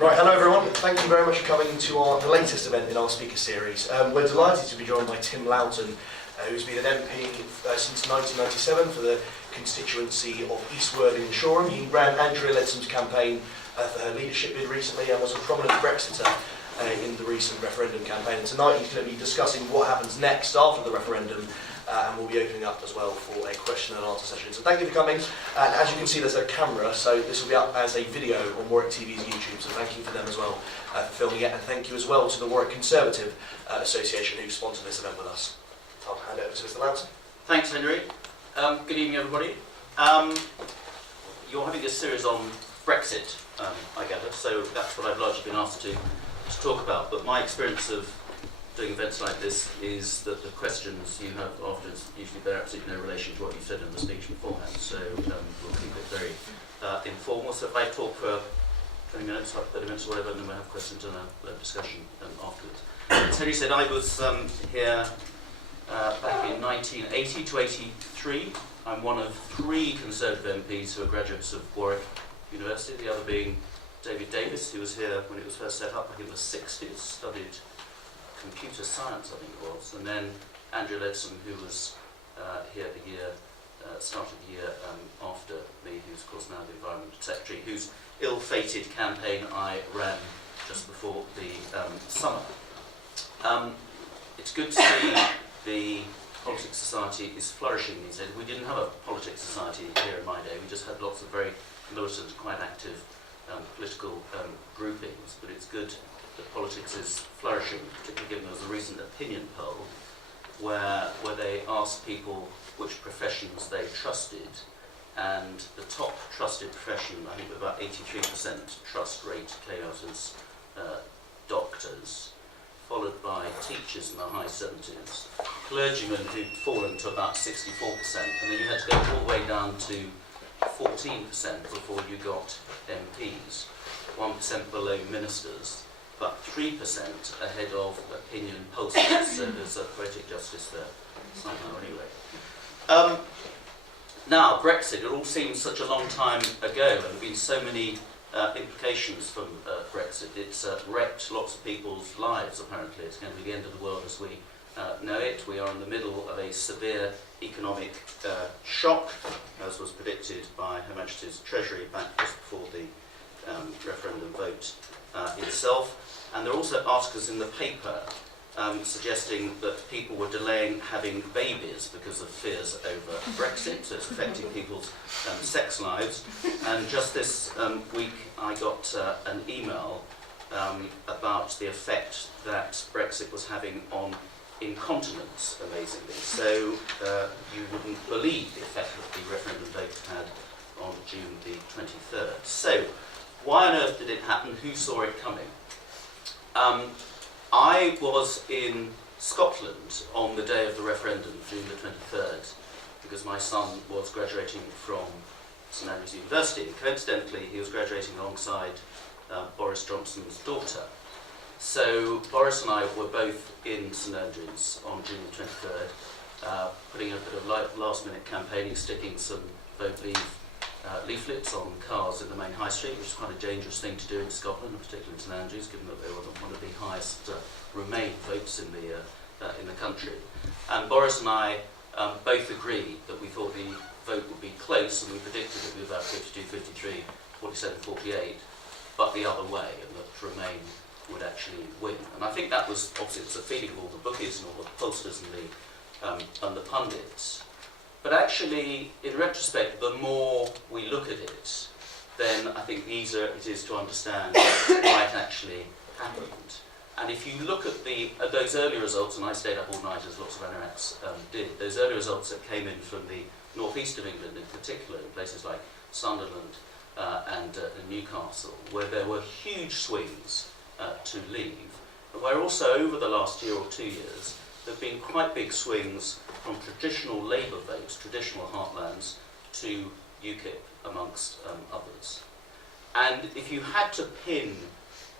Right, hello everyone. Thank you very much for coming to the latest event in our speaker series. We're delighted to be joined by Tim Loughton, who's been an MP since 1997 for the constituency of East Worthing and Shoreham. He ran Andrea Leadsom's campaign for her leadership bid recently and was a prominent Brexiter in the recent referendum campaign. And tonight he's going to be discussing what happens next after the referendum, and we'll be opening up as well for a question and answer session. So thank you for coming. And as you can see, there's a camera, so this will be up as a video on Warwick TV's YouTube, so thank you for them as well for filming it, and thank you as well to the Warwick Conservative Association who sponsored this event with us. I'll hand it over to Mr. Loughton. Thanks, Henry. Good evening, everybody. You're having this series on Brexit, I gather, so that's what I've largely been asked to talk about. But my experience of doing events like this is that the questions you have afterwards usually bear absolutely no relation to what you said in the speech beforehand, so we'll keep it very informal. So if I talk for 20 minutes, 30 minutes or whatever, then we'll have questions and a discussion afterwards. As Henry said, I was here back in 1980 to 83. I'm one of 3 Conservative MPs who are graduates of Warwick University, the other being David Davis, who was here when it was first set up, I think in the 60s, studied computer science, I think it was, and then Andrea Leadsom, who was here the year, started the year after me, who's of course now the Environment Secretary, whose ill-fated campaign I ran just before the summer. It's good to see the Politics Society is flourishing these days. We didn't have a Politics Society here in my day, we just had lots of very militant, quite active political groupings, but it's good that politics is flourishing, particularly given there was a recent opinion poll where they asked people which professions they trusted, and the top trusted profession, I think with about 83% trust rate, came out as doctors, followed by teachers in the high 70s, clergymen who'd fallen to about 64%, and then you had to go all the way down to 14% before you got MPs, 1% below ministers, but 3% ahead of opinion pollsters, so there's a poetic justice there somehow anyway. Now, Brexit, it all seems such a long time ago, and there have been so many implications from Brexit. It's wrecked lots of people's lives, apparently. It's going to be the end of the world as we know it. We are in the middle of a severe economic shock, as was predicted by Her Majesty's Treasury back just before the referendum vote itself. And there are also articles in the paper suggesting that people were delaying having babies because of fears over Brexit, so it's affecting people's sex lives. And just this week I got an email about the effect that Brexit was having on incontinence, amazingly. So you wouldn't believe the effect that the referendum vote had on June the 23rd. So why on earth did it happen? Who saw it coming? I was in Scotland on the day of the referendum, June the 23rd, because my son was graduating from St Andrews University. Coincidentally, he was graduating alongside Boris Johnson's daughter. So Boris and I were both in St Andrews on June the 23rd, putting a bit of last-minute campaigning, sticking some vote leave leaflets on cars in the main high street, which is quite a dangerous thing to do in Scotland, particularly in St Andrews, given that they were one of the highest Remain votes in the country. And Boris and I both agreed that we thought the vote would be close, and we predicted it would be about 52, 53, 47, 48, but the other way, and that Remain would actually win. And I think that was obviously it's a feeling of all the bookies and all the pollsters and the pundits. But actually, in retrospect, the more we look at it, then I think the easier it is to understand why it actually happened. And if you look at those early results, and I stayed up all night as lots of Anoraks did, those early results that came in from the northeast of England in particular, in places like Sunderland and Newcastle, where there were huge swings to leave, but where also over the last year or 2 years, there have been quite big swings from traditional Labour votes, traditional heartlands, to UKIP, amongst others. And if you had to pin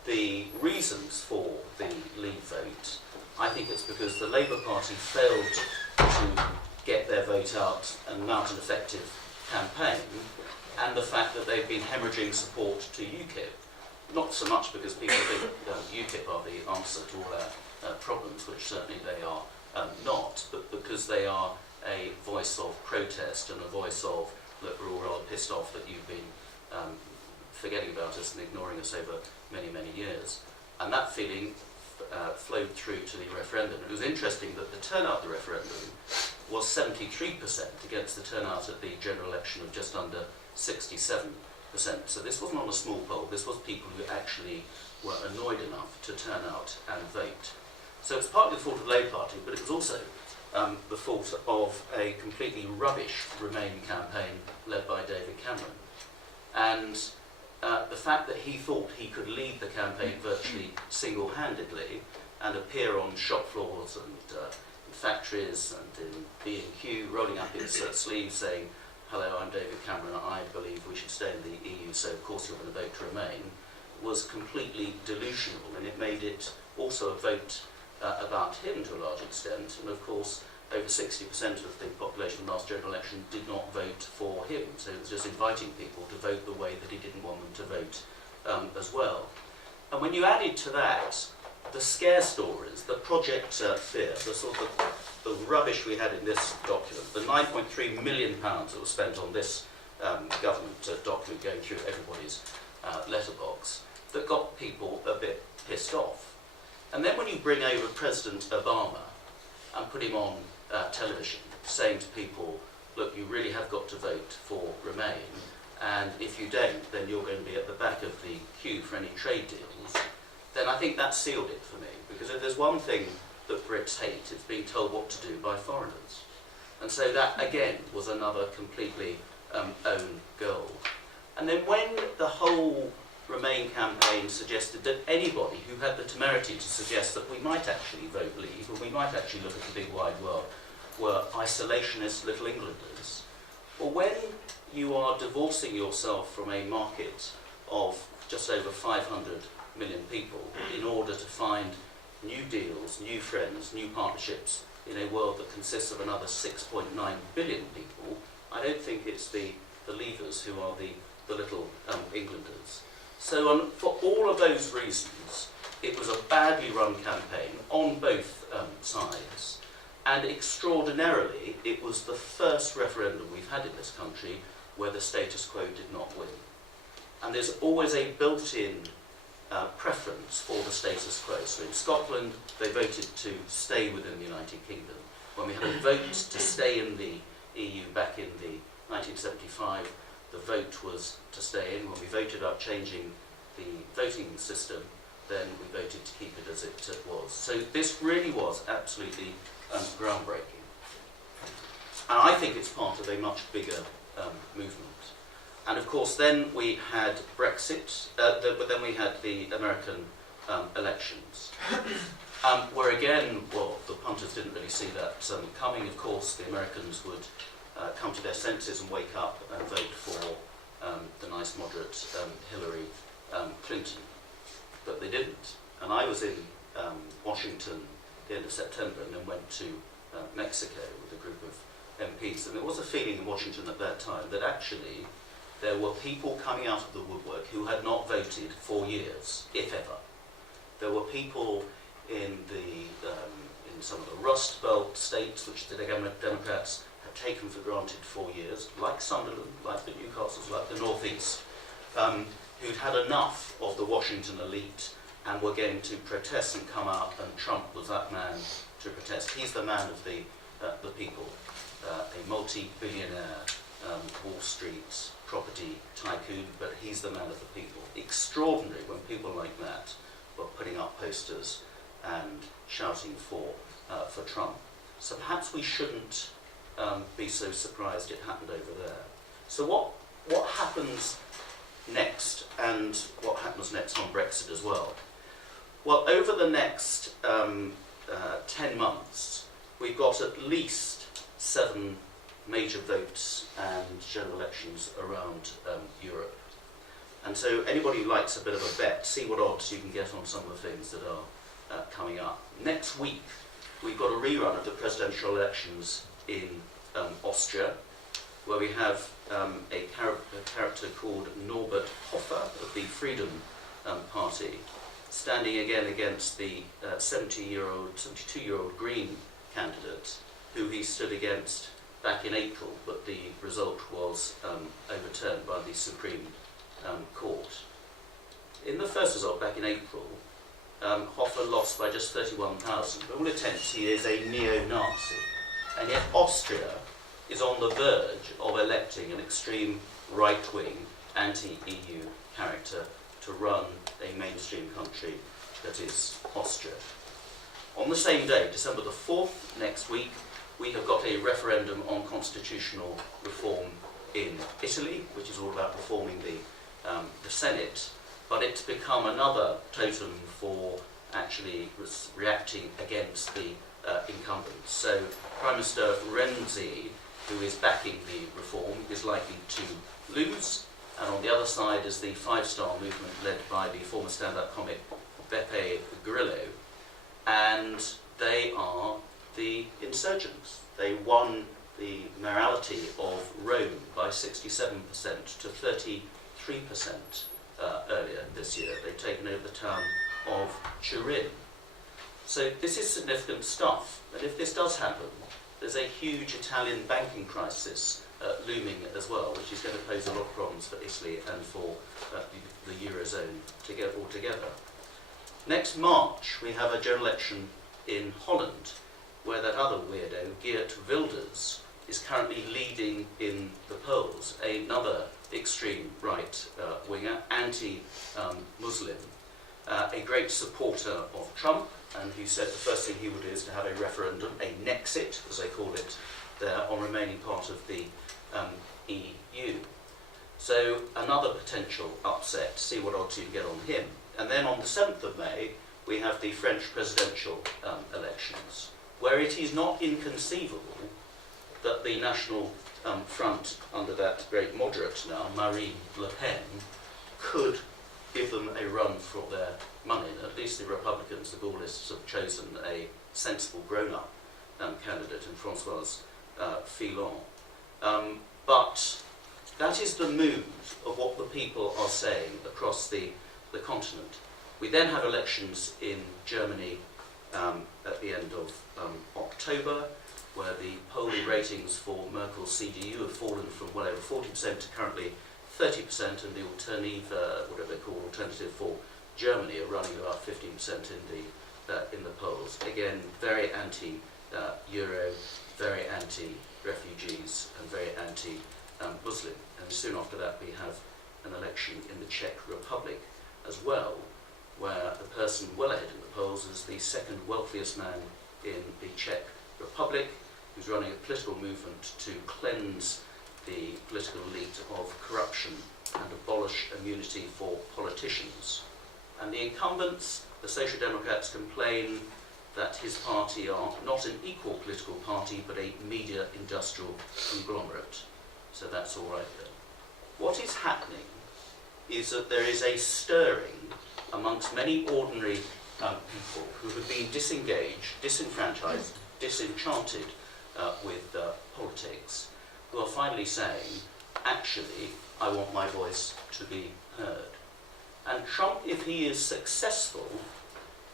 the reasons for the Leave vote, I think it's because the Labour Party failed to get their vote out and mount an effective campaign, and the fact that they've been hemorrhaging support to UKIP. not so much because people think UKIP are the answer to all our problems, which certainly they are not, but because they are a voice of protest and a voice of, look, we're all rather pissed off that you've been forgetting about us and ignoring us over many, many years. And that feeling flowed through to the referendum. It was interesting that the turnout at the referendum was 73% against the turnout at the general election of just under 67%. So this wasn't on a small poll, this was people who actually were annoyed enough to turn out and vote. So it's partly the fault of the Labour Party, but it was also the fault of a completely rubbish Remain campaign led by David Cameron. And the fact that he thought he could lead the campaign virtually single-handedly and appear on shop floors and in factories and in B&Q, rolling up his sleeves saying, hello, I'm David Cameron, I believe we should stay in the EU, so of course you're going to vote to Remain, was completely delusional, and it made it also a vote about him to a large extent, and of course over 60% of the population in the last general election did not vote for him, so it was just inviting people to vote the way that he didn't want them to vote as well. And when you added to that the scare stories, the Project Fear, the sort of the rubbish we had in this document, the £9.3 million that was spent on this government document going through everybody's letterbox, that got people a bit pissed off. And then when you bring over President Obama and put him on television saying to people, look, you really have got to vote for Remain, and if you don't, then you're going to be at the back of the queue for any trade deals, then I think that sealed it for me. Because if there's one thing that Brits hate, it's being told what to do by foreigners. And so that, again, was another completely own goal. And then when the whole Remain campaign suggested that anybody who had the temerity to suggest that we might actually vote leave, or we might actually look at the big wide world, were isolationist little Englanders. Well, when you are divorcing yourself from a market of just over 500 million people in order to find new deals, new friends, new partnerships in a world that consists of another 6.9 billion people, I don't think it's the leavers who are the little Englanders. So for all of those reasons, it was a badly run campaign on both sides, and extraordinarily, it was the first referendum we've had in this country where the status quo did not win. And there's always a built-in preference for the status quo. So in Scotland, they voted to stay within the United Kingdom. When we had a vote to stay in the EU back in the 1975, the vote was to stay in. When we voted about changing the voting system, then we voted to keep it as it was. So this really was absolutely groundbreaking. And I think it's part of a much bigger movement. And of course then we had Brexit, but then we had the American elections. Where again, well, the punters didn't really see that coming. Of course, the Americans would come to their senses and wake up and vote for the nice moderate Hillary Clinton. But they didn't. And I was in Washington at the end of September and then went to Mexico with a group of MPs. And there was a feeling in Washington at that time that actually there were people coming out of the woodwork who had not voted for years, if ever. There were people in some of the Rust Belt states, which the Democrats had taken for granted for years, like Sunderland, like the Newcastles, like the North East, who'd had enough of the Washington elite and were going to protest and come out, and Trump was that man to protest. He's the man of the people, a multi-billionaire Wall Street property tycoon, but he's the man of the people. Extraordinary when people like that were putting up posters and shouting for Trump. So perhaps we shouldn't be so surprised it happened over there. So what happens next, and what happens next on Brexit as well? Well, over the next 10 months, we've got at least 7 major votes and general elections around Europe. And so anybody who likes a bit of a bet, see what odds you can get on some of the things that are coming up. Next week, we've got a rerun of the presidential elections in Austria, where we have a character called Norbert Hofer of the Freedom party, standing again against the 72-year-old Green candidate, who he stood against back in April, but the result was overturned by the Supreme Court. In the first result back in April, Hofer lost by just 31,000. By all intents, he is a neo-Nazi, and yet Austria is on the verge of electing an extreme right-wing, anti-EU character to run a mainstream country that is Austria. On the same day, December the 4th, next week, we have got a referendum on constitutional reform in Italy, which is all about reforming the Senate, but it's become another totem for actually reacting against the incumbents. So Prime Minister Renzi, who is backing the reform, is likely to lose, and on the other side is the Five-Star movement led by the former stand-up comic Beppe Grillo, and they are the insurgents. They won the mayoralty of Rome by 67% to 33% earlier this year. They've taken over the town of Turin. So this is significant stuff, and if this does happen, there's a huge Italian banking crisis looming as well, which is going to pose a lot of problems for Italy and for the Eurozone altogether. Next March, we have a general election in Holland, where that other weirdo, Geert Wilders, is currently leading in the polls, another extreme right-winger, anti-Muslim, a great supporter of Trump, and who said the first thing he would do is to have a referendum, a Nexit, as they call it, there on remaining part of the EU. So another potential upset, see what odds you can get on him. And then on the 7th of May, we have the French presidential elections, where it is not inconceivable that the National Front, under that very moderate now, Marine Le Pen, could give them a run for their money. And at least the Republicans, the Gaullists, have chosen a sensible grown-up candidate in Françoise Fillon. But that is the mood of what the people are saying across the continent. We then have elections in Germany at the end of October, where the polling ratings for Merkel's CDU have fallen from well over 40% to currently 30%, and the alternative for Germany are running about 15% in the polls. Again, very anti-Euro, very anti-refugees, and very anti-Muslim. And soon after that, we have an election in the Czech Republic as well, where the person well ahead in the polls is the second wealthiest man in the Czech Republic, who's running a political movement to cleanse the political elite of corruption and abolish immunity for politicians. And the incumbents, the Social Democrats, complain that his party are not an equal political party, but a media industrial conglomerate. So that's all right then. What is happening is that there is a stirring amongst many ordinary people who have been disengaged, disenfranchised, disenchanted with politics, who are finally saying, actually, I want my voice to be heard. And Trump, if he is successful,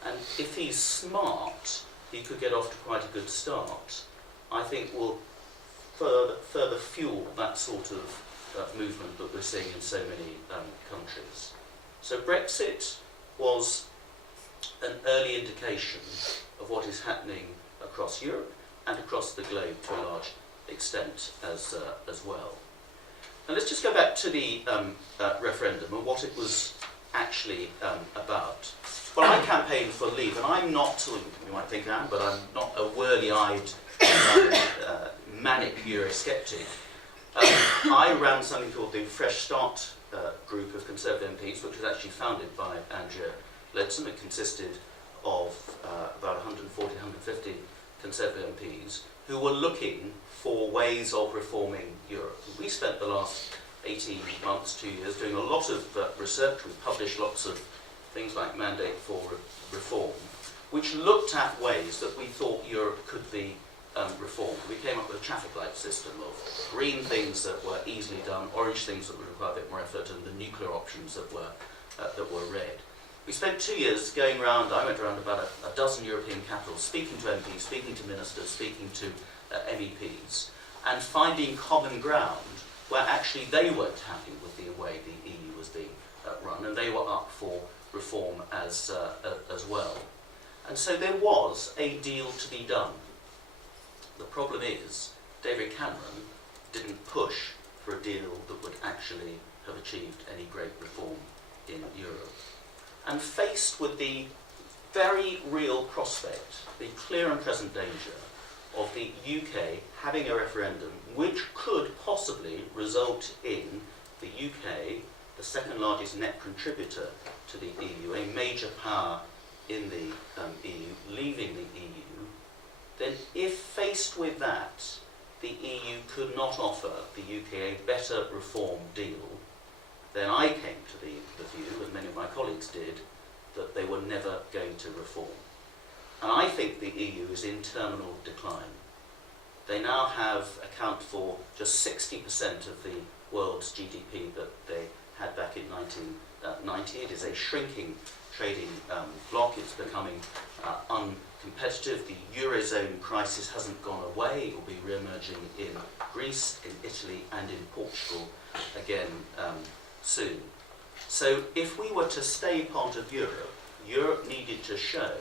and if he's smart, he could get off to quite a good start, I think will further fuel that sort of movement that we're seeing in so many countries. So Brexit was an early indication of what is happening across Europe and across the globe to a large extent as well. Now let's just go back to the referendum and what it was actually about. Well, I campaigned for Leave, and I'm not, you might think I am, but I'm not a whirly-eyed, manic Eurosceptic. I ran something called the Fresh Start group of Conservative MPs, which was actually founded by Andrea Leadsom. It consisted of about 140, 150 Conservative MPs who were looking for ways of reforming Europe. And we spent the last 18 months, 2 years, doing a lot of research. We published lots of things like Mandate for Reform, which looked at ways that we thought Europe could be reformed. We came up with a traffic light system of green things that were easily done, orange things that would require a bit more effort, and the nuclear options that were that were read. We spent 2 years going around. I went around about a dozen European capitals, speaking to MPs, speaking to ministers, speaking to MEPs, and finding common ground where actually they weren't happy with the way the EU was being run, and they were up for reform as well. And so there was a deal to be done. The problem is, David Cameron didn't push for a deal that would actually have achieved any great reform in Europe. And faced with the very real prospect, the clear and present danger of the UK having a referendum which could possibly result in the UK, the second largest net contributor to the EU, a major power in the EU, leaving the EU, then if faced with that, the EU could not offer the UK a better reform deal, then I came to the view, and many of my colleagues did, that they were never going to reform. And I think the EU is in terminal decline. They now account for just 60% of the world's GDP that they had back in 1990. It is a shrinking trading bloc. It's becoming uncompetitive. The Eurozone crisis hasn't gone away. It will be re-emerging in Greece, in Italy, and in Portugal again soon. So if we were to stay part of Europe, Europe needed to show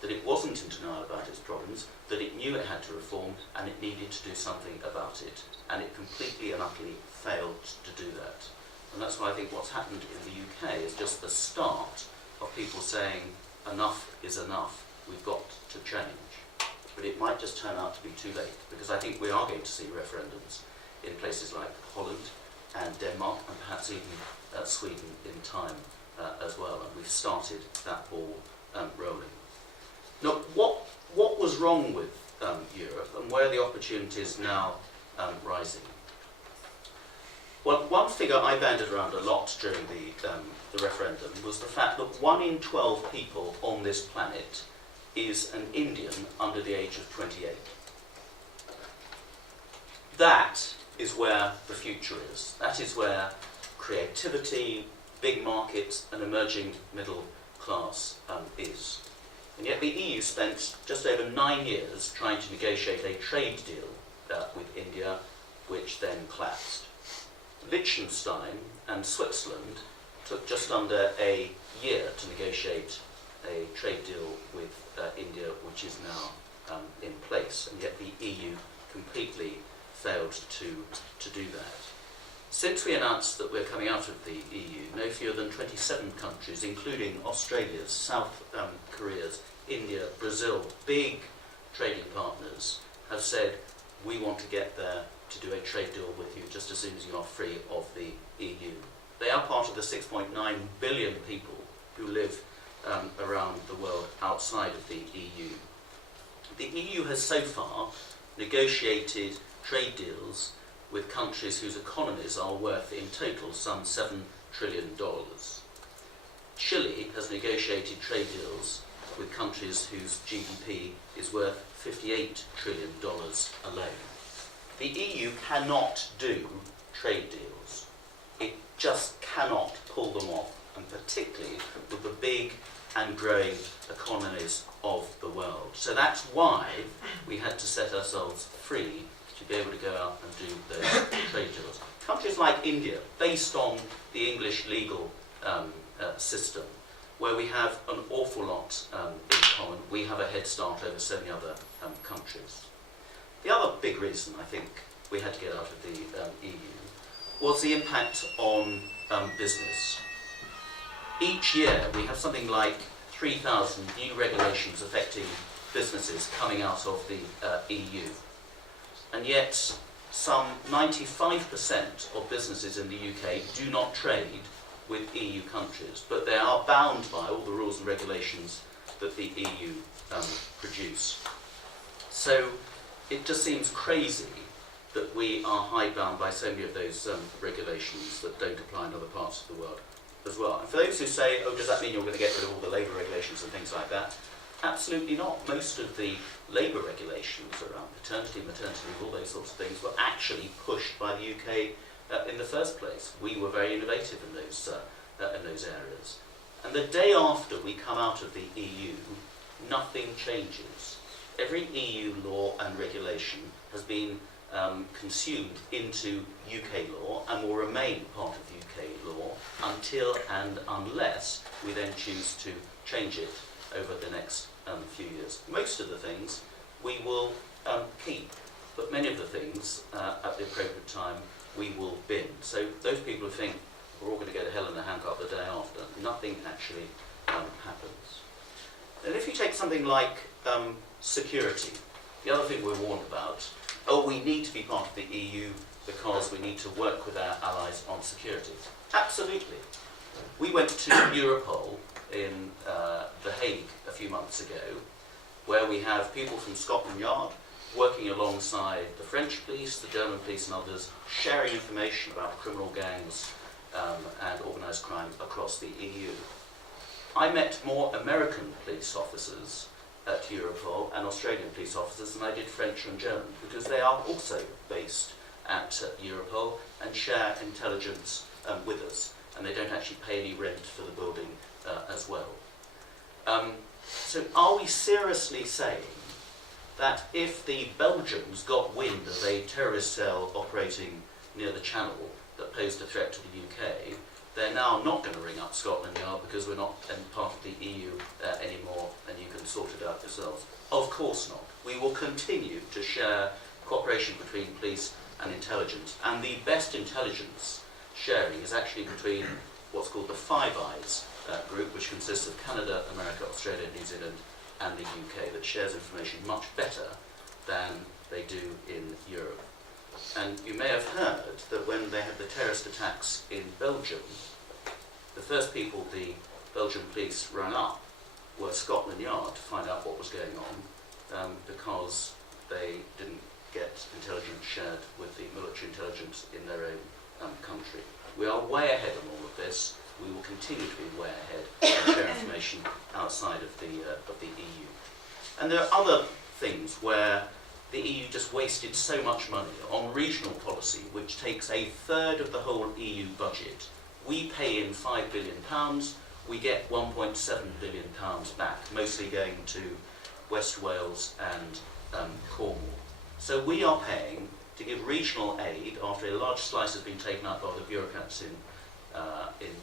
that it wasn't in denial about its problems, that it knew it had to reform, and it needed to do something about it. And it completely and utterly failed to do that. And that's why I think what's happened in the UK is just the start of people saying, enough is enough, we've got to change. But it might just turn out to be too late, because I think we are going to see referendums in places like Holland and Denmark, and perhaps even Sweden in time as well. And we've started that ball rolling. Now, what was wrong with Europe, and where are the opportunities now rising? Well, one figure I banded around a lot during the referendum was the fact that 1 in 12 people on this planet is an Indian under the age of 28. That is where the future is. That is where creativity, big markets, and emerging middle class is. And yet the EU spent just over 9 years trying to negotiate a trade deal with India, which then collapsed. Liechtenstein and Switzerland took just under a year to negotiate a trade deal with India, which is now in place, and yet the EU completely failed to do that. Since we announced that we're coming out of the EU, no fewer than 27 countries, including Australia's, South Korea's, India, Brazil, big trading partners, have said, we want to get there to do a trade deal with you just as soon as you are free of the EU. They are part of the 6.9 billion people who live around the world outside of the EU. The EU has so far negotiated trade deals with countries whose economies are worth in total some $7 trillion. Chile has negotiated trade deals with countries whose GDP is worth $58 trillion alone. The EU cannot do trade deals. It just cannot pull them off, and particularly with the big and growing economies of the world. So that's why we had to set ourselves free to be able to go out and do those trade deals. Countries like India, based on the English legal system, where we have an awful lot in common, we have a head start over so many other countries. The other big reason I think we had to get out of the EU was the impact on business. Each year we have something like 3,000 new regulations affecting businesses coming out of the EU. And yet some 95% of businesses in the UK do not trade with EU countries, but they are bound by all the rules and regulations that the EU produce. So it just seems crazy that we are hidebound by so many of those regulations that don't apply in other parts of the world as well. And for those who say, oh, does that mean you're going to get rid of all the labour regulations and things like that? Absolutely not. Most of the labour regulations around paternity, maternity leave, all those sorts of things were actually pushed by the UK in the first place. We were very innovative in those in those areas. And the day after we come out of the EU, nothing changes. Every EU law and regulation has been consumed into UK law and will remain part of UK law until and unless we then choose to change it over the next few years. Most of the things we will keep, but many of the things at the appropriate time we will bin. So those people who think we're all going to go to hell in a handcart the day after, nothing actually happens. And if you take something like security, the other thing we're warned about, oh, we need to be part of the EU because we need to work with our allies on security. Absolutely. We went to Europol in The Hague a few months ago, where we have people from Scotland Yard working alongside the French police, the German police and others, sharing information about criminal gangs and organised crime across the EU. I met more American police officers at Europol and Australian police officers than I did French and German, because they are also based at Europol and share intelligence with us, and they don't actually pay any rent for the building as well. So are we seriously saying that if the Belgians got wind of a terrorist cell operating near the Channel that posed a threat to the UK, they're now not going to ring up Scotland Yard because we're not part of the EU anymore and you can sort it out yourselves? Of course not. We will continue to share cooperation between police and intelligence, and the best intelligence sharing is actually between what's called the Five Eyes group, which consists of Canada, America, Australia, New Zealand and the UK, that shares information much better than they do in Europe. And you may have heard that when they had the terrorist attacks in Belgium, the first people the Belgian police rang up were Scotland Yard to find out what was going on, because they didn't get intelligence shared with the military intelligence in their own country. We are way ahead on all of this. We will continue to be way ahead and share information outside of the EU. And there are other things where the EU just wasted so much money on regional policy, which takes a third of the whole EU budget. We pay in £5 billion, we get £1.7 billion back, mostly going to West Wales and Cornwall. So we are paying to give regional aid after a large slice has been taken up by the bureaucrats in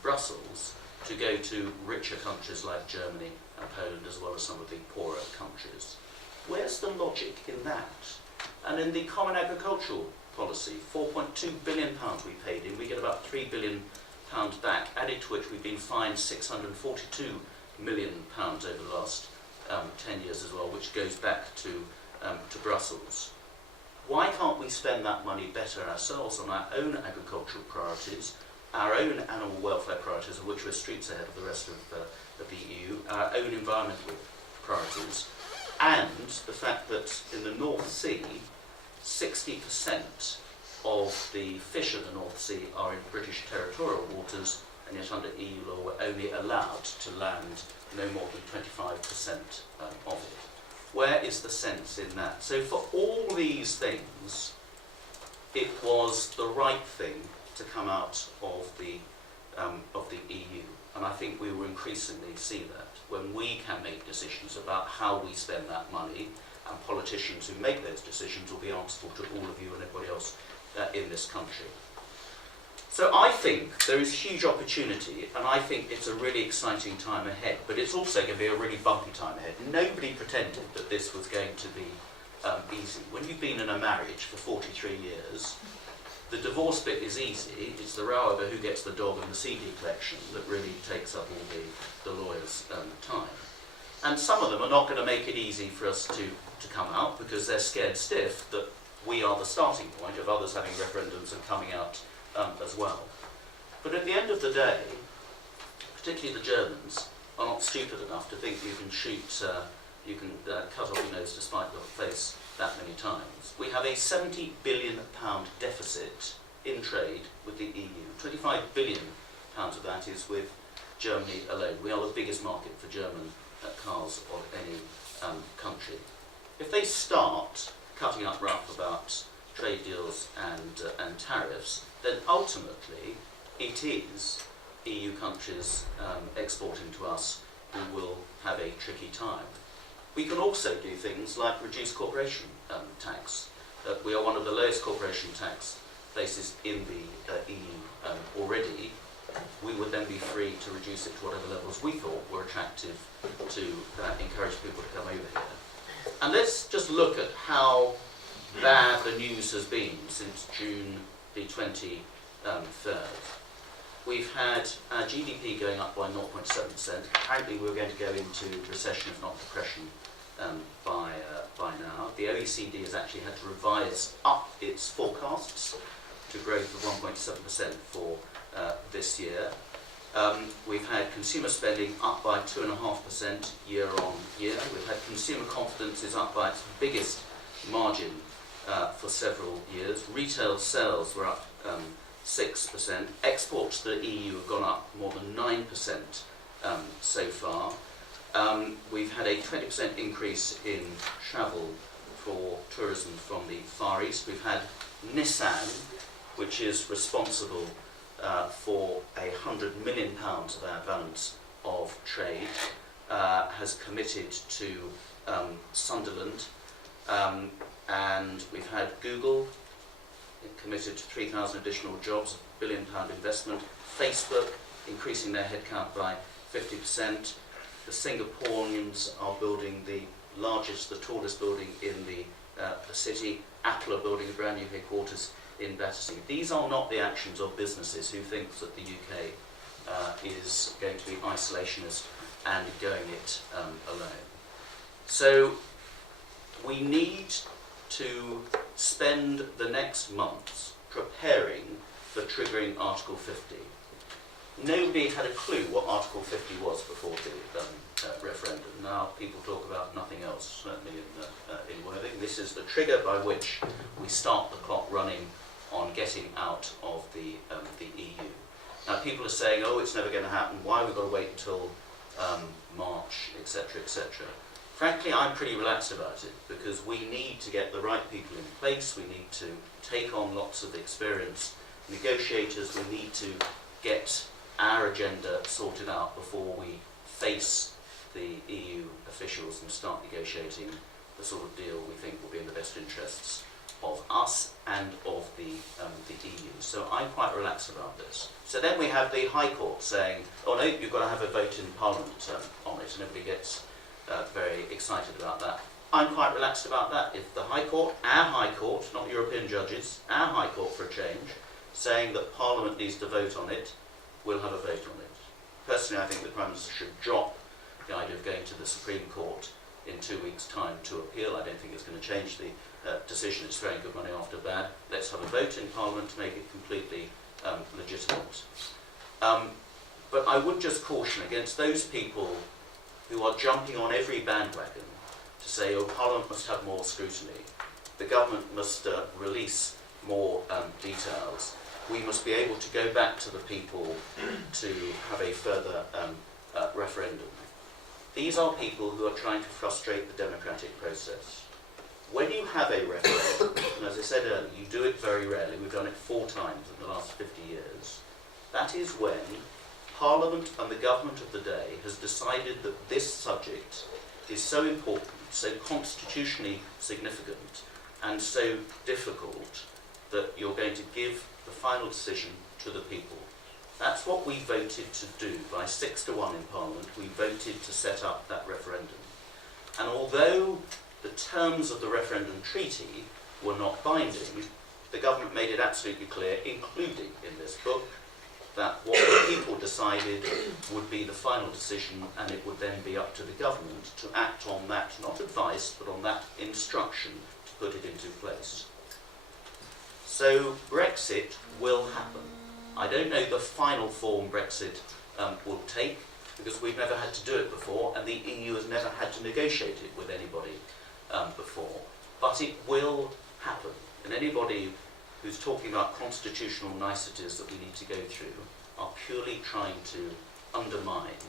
Brussels, to go to richer countries like Germany and Poland, as well as some of the poorer countries. Where's the logic in that? And in the Common Agricultural Policy, £4.2 billion we paid in, we get about £3 billion back, added to which we've been fined £642 million over the last 10 years as well, which goes back to Brussels. Why can't we spend that money better ourselves on our own agricultural priorities, our own animal welfare priorities, of which we're streets ahead of the rest of the EU, our own environmental priorities, and the fact that in the North Sea, 60% of the fish in the North Sea are in British territorial waters, and yet under EU law we're only allowed to land no more than 25% of it. Where is the sense in that? So for all these things, it was the right thing to come out of the EU, and I think we will increasingly see that when we can make decisions about how we spend that money, and politicians who make those decisions will be answerable to all of you and everybody else in this country. So I think there is huge opportunity, and I think it's a really exciting time ahead, but it's also going to be a really bumpy time ahead. Nobody pretended that this was going to be easy. When you've been in a marriage for 43 years, the divorce bit is easy. It's the row over who gets the dog and the CD collection that really takes up all the lawyers' time. And some of them are not going to make it easy for us to come out, because they're scared stiff that we are the starting point of others having referendums and coming out as well. But at the end of the day, particularly the Germans are not stupid enough to think you can cut off your nose to spite your face that many times. We have a £70 billion deficit in trade with the EU. £25 billion of that is with Germany alone. We are the biggest market for German cars of any country. If they start cutting up rough about trade deals and tariffs, then ultimately it is EU countries exporting to us who will have a tricky time. We can also do things like reduce corporation tax. We are one of the lowest corporation tax places in the EU already. We would then be free to reduce it to whatever levels we thought were attractive to encourage people to come over here. And let's just look at how bad the news has been since June the 23rd. We've had our GDP going up by 0.7%. Apparently we're going to go into recession, if not depression, by now. The OECD has actually had to revise up its forecasts to growth of 1.7% for this year. We've had consumer spending up by 2.5% year on year. We've had consumer confidence is up by its biggest margin for several years. Retail sales were up 6%. Exports to the EU have gone up more than 9% so far. We've had a 20% increase in travel for tourism from the Far East. We've had Nissan, which is responsible for £100 million of our balance of trade, has committed to Sunderland, and we've had Google committed to 3,000 additional jobs, £1 billion investment. Facebook increasing their headcount by 50%. The Singaporeans are building the largest, the tallest building in the city. Apple are building a brand new headquarters in Battersea. These are not the actions of businesses who think that the UK is going to be isolationist and going it alone. So we need to spend the next months preparing for triggering Article 50. Nobody had a clue what Article 50 was before the referendum. Now people talk about nothing else, certainly in Worthing. This is the trigger by which we start the clock running on getting out of the EU. Now people are saying, oh, it's never going to happen, why have we got to wait until March, etc., etc. Frankly, I'm pretty relaxed about it, because we need to get the right people in place, we need to take on lots of experienced negotiators, we need to get our agenda sorted out before we face the EU officials and start negotiating the sort of deal we think will be in the best interests of us and of the EU. So I'm quite relaxed about this. So then we have the High Court saying, oh no, you've got to have a vote in Parliament on it, and everybody gets very excited about that. I'm quite relaxed about that. If the High Court, our High Court, not European judges, our High Court for a change, saying that Parliament needs to vote on it, we'll have a vote on it. Personally, I think the Prime Minister should drop the idea of going to the Supreme Court in 2 weeks' time to appeal. I don't think it's going to change the decision. It's throwing good money after bad. Let's have a vote in Parliament to make it completely legitimate. But I would just caution against those people who are jumping on every bandwagon to say, oh, Parliament must have more scrutiny, the government must release more details, we must be able to go back to the people to have a further referendum. These are people who are trying to frustrate the democratic process. When you have a referendum, and as I said earlier, you do it very rarely, we've done it 4 times in the last 50 years, that is when Parliament and the government of the day has decided that this subject is so important, so constitutionally significant, and so difficult that you're going to give the final decision to the people. That's what we voted to do. By 6 to 1 in Parliament, we voted to set up that referendum. And although the terms of the referendum treaty were not binding, the government made it absolutely clear, including in this book, that what the people decided would be the final decision, and it would then be up to the government to act on that, not advice, but on that instruction to put it into place. So Brexit will happen. I don't know the final form Brexit will take, because we've never had to do it before, and the EU has never had to negotiate it with anybody before. But it will happen. And anybody who's talking about constitutional niceties that we need to go through are purely trying to undermine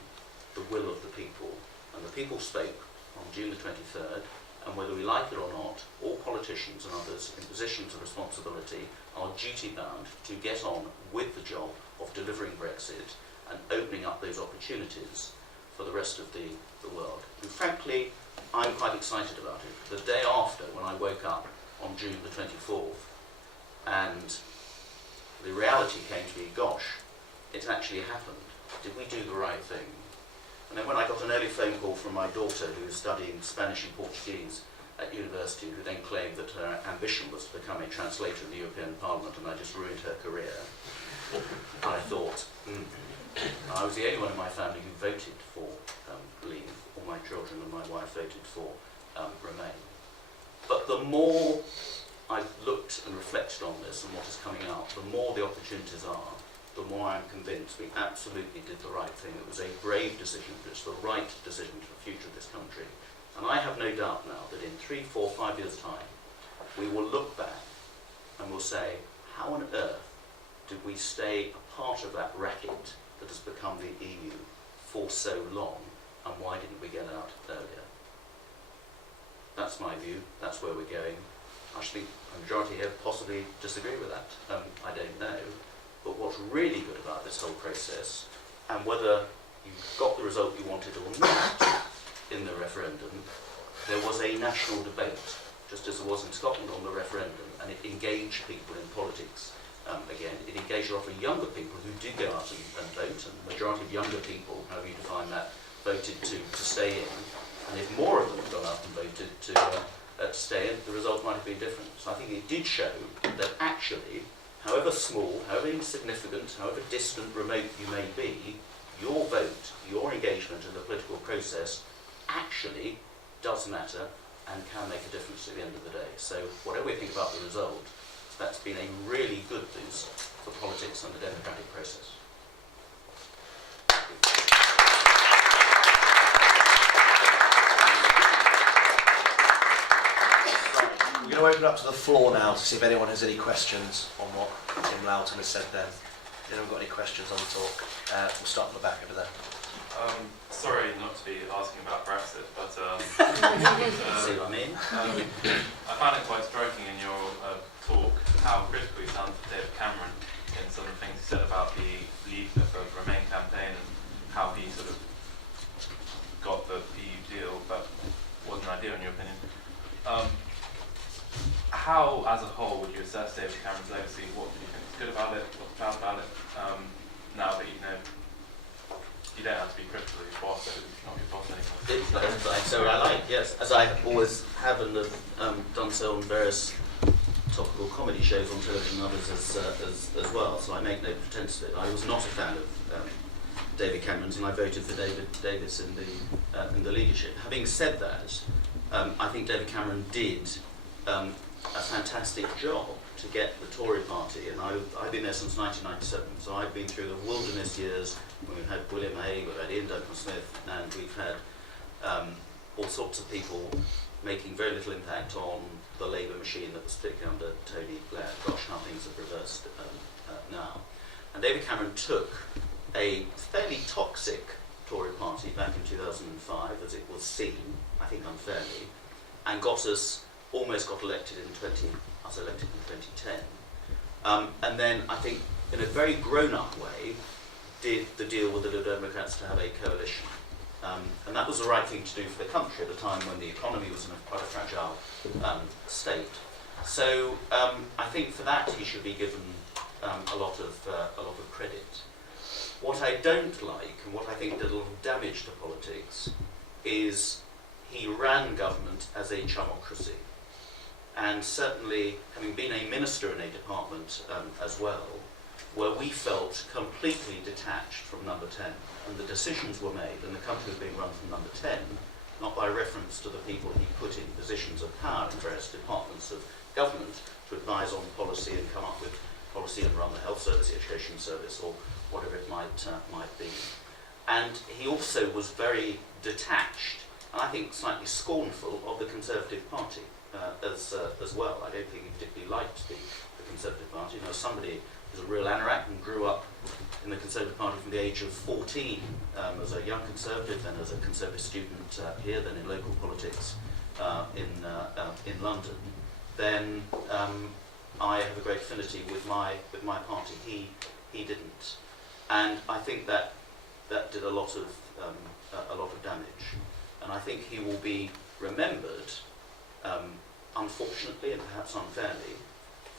the will of the people. And the people spoke on June the 23rd, and whether we like it or not, all politicians and others in positions of responsibility are duty-bound to get on with the job of delivering Brexit and opening up those opportunities for the rest of the world. And frankly, I'm quite excited about it. The day after, when I woke up on June the 24th, and the reality came to me, gosh, it's actually happened. Did we do the right thing? And then when I got an early phone call from my daughter, who was studying Spanish and Portuguese at university, who then claimed that her ambition was to become a translator in the European Parliament, and I just ruined her career, I thought, I was the only one in my family who voted for leave. All my children and my wife voted for remain. But the more I've looked and reflected on this and what is coming out, the more the opportunities are, the more I'm convinced we absolutely did the right thing. It was a brave decision, but it's the right decision for the future of this country. And I have no doubt now that in 3, 4, 5 years' time, we will look back and we'll say, how on earth did we stay a part of that racket that has become the EU for so long, and why didn't we get out earlier? That's my view, that's where we're going. I think a majority here possibly disagree with that, I don't know. But what's really good about this whole process, and whether you got the result you wanted or not in the referendum, there was a national debate, just as there was in Scotland on the referendum, and it engaged people in politics. Again, it engaged a lot of younger people who did go out and vote, and the majority of younger people, however you define that, voted to stay in. And if more of them had gone out and voted to stay in, the result might have been different. So I think it did show that actually, however small, however insignificant, however distant, remote you may be, your vote, your engagement in the political process actually does matter and can make a difference at the end of the day. So whatever we think about the result, that's been a really good boost for politics and the democratic process. We're going to open up to the floor now to see if anyone has any questions on what Tim Loughton has said then. Anyone got any questions on the talk? We'll start from the back over there. Sorry not to be asking about Brexit, but See what I mean? I found it quite striking in your talk how critical you sound to David Cameron in some of the things he said about the Leave the Remain campaign and how he sort of got the EU deal, but wasn't an idea in your opinion. How, as a whole, would you assess David Cameron's legacy? What did you think was good about it? What's bad about it? Now that you know, you don't have to be critical of your boss, so it's not your boss anymore. So I like, yes, as I always have and have done so on various topical comedy shows on television and others as well, so I make no pretense of it. I was not a fan of David Cameron's, and I voted for David Davis in the leadership. Having said that, I think David Cameron did a fantastic job to get the Tory party, and I've been there since 1997, so I've been through the wilderness years when we've had William Hague, we've had Ian Duncan-Smith, and we've had all sorts of people making very little impact on the Labour machine that was particularly under Tony Blair. Gosh, how things have reversed now. And David Cameron took a fairly toxic Tory party back in 2005, as it was seen, I think unfairly, and almost got elected in 2010. And then I think in a very grown-up way did the deal with the Liberal Democrats to have a coalition. And that was the right thing to do for the country at a time when the economy was in quite a fragile state. So I think for that he should be given a lot of credit. What I don't like, and what I think did a lot of damage to politics, is he ran government as a chumocracy. And certainly, having been a minister in a department as well, where we felt completely detached from number 10, and the decisions were made, and the country was being run from number 10, not by reference to the people he put in positions of power in various departments of government to advise on policy and come up with policy and run the health service, the education service, or whatever it might be. And he also was very detached, and I think slightly scornful, of the Conservative Party as well. I don't think he particularly liked the Conservative Party. You know, somebody who's a real anorak and grew up in the Conservative Party from the age of 14 as a young Conservative, then as a Conservative student here, then in local politics in London, then I have a great affinity with my party. He didn't. And I think that that did a lot of damage. And I think he will be remembered, unfortunately and perhaps unfairly,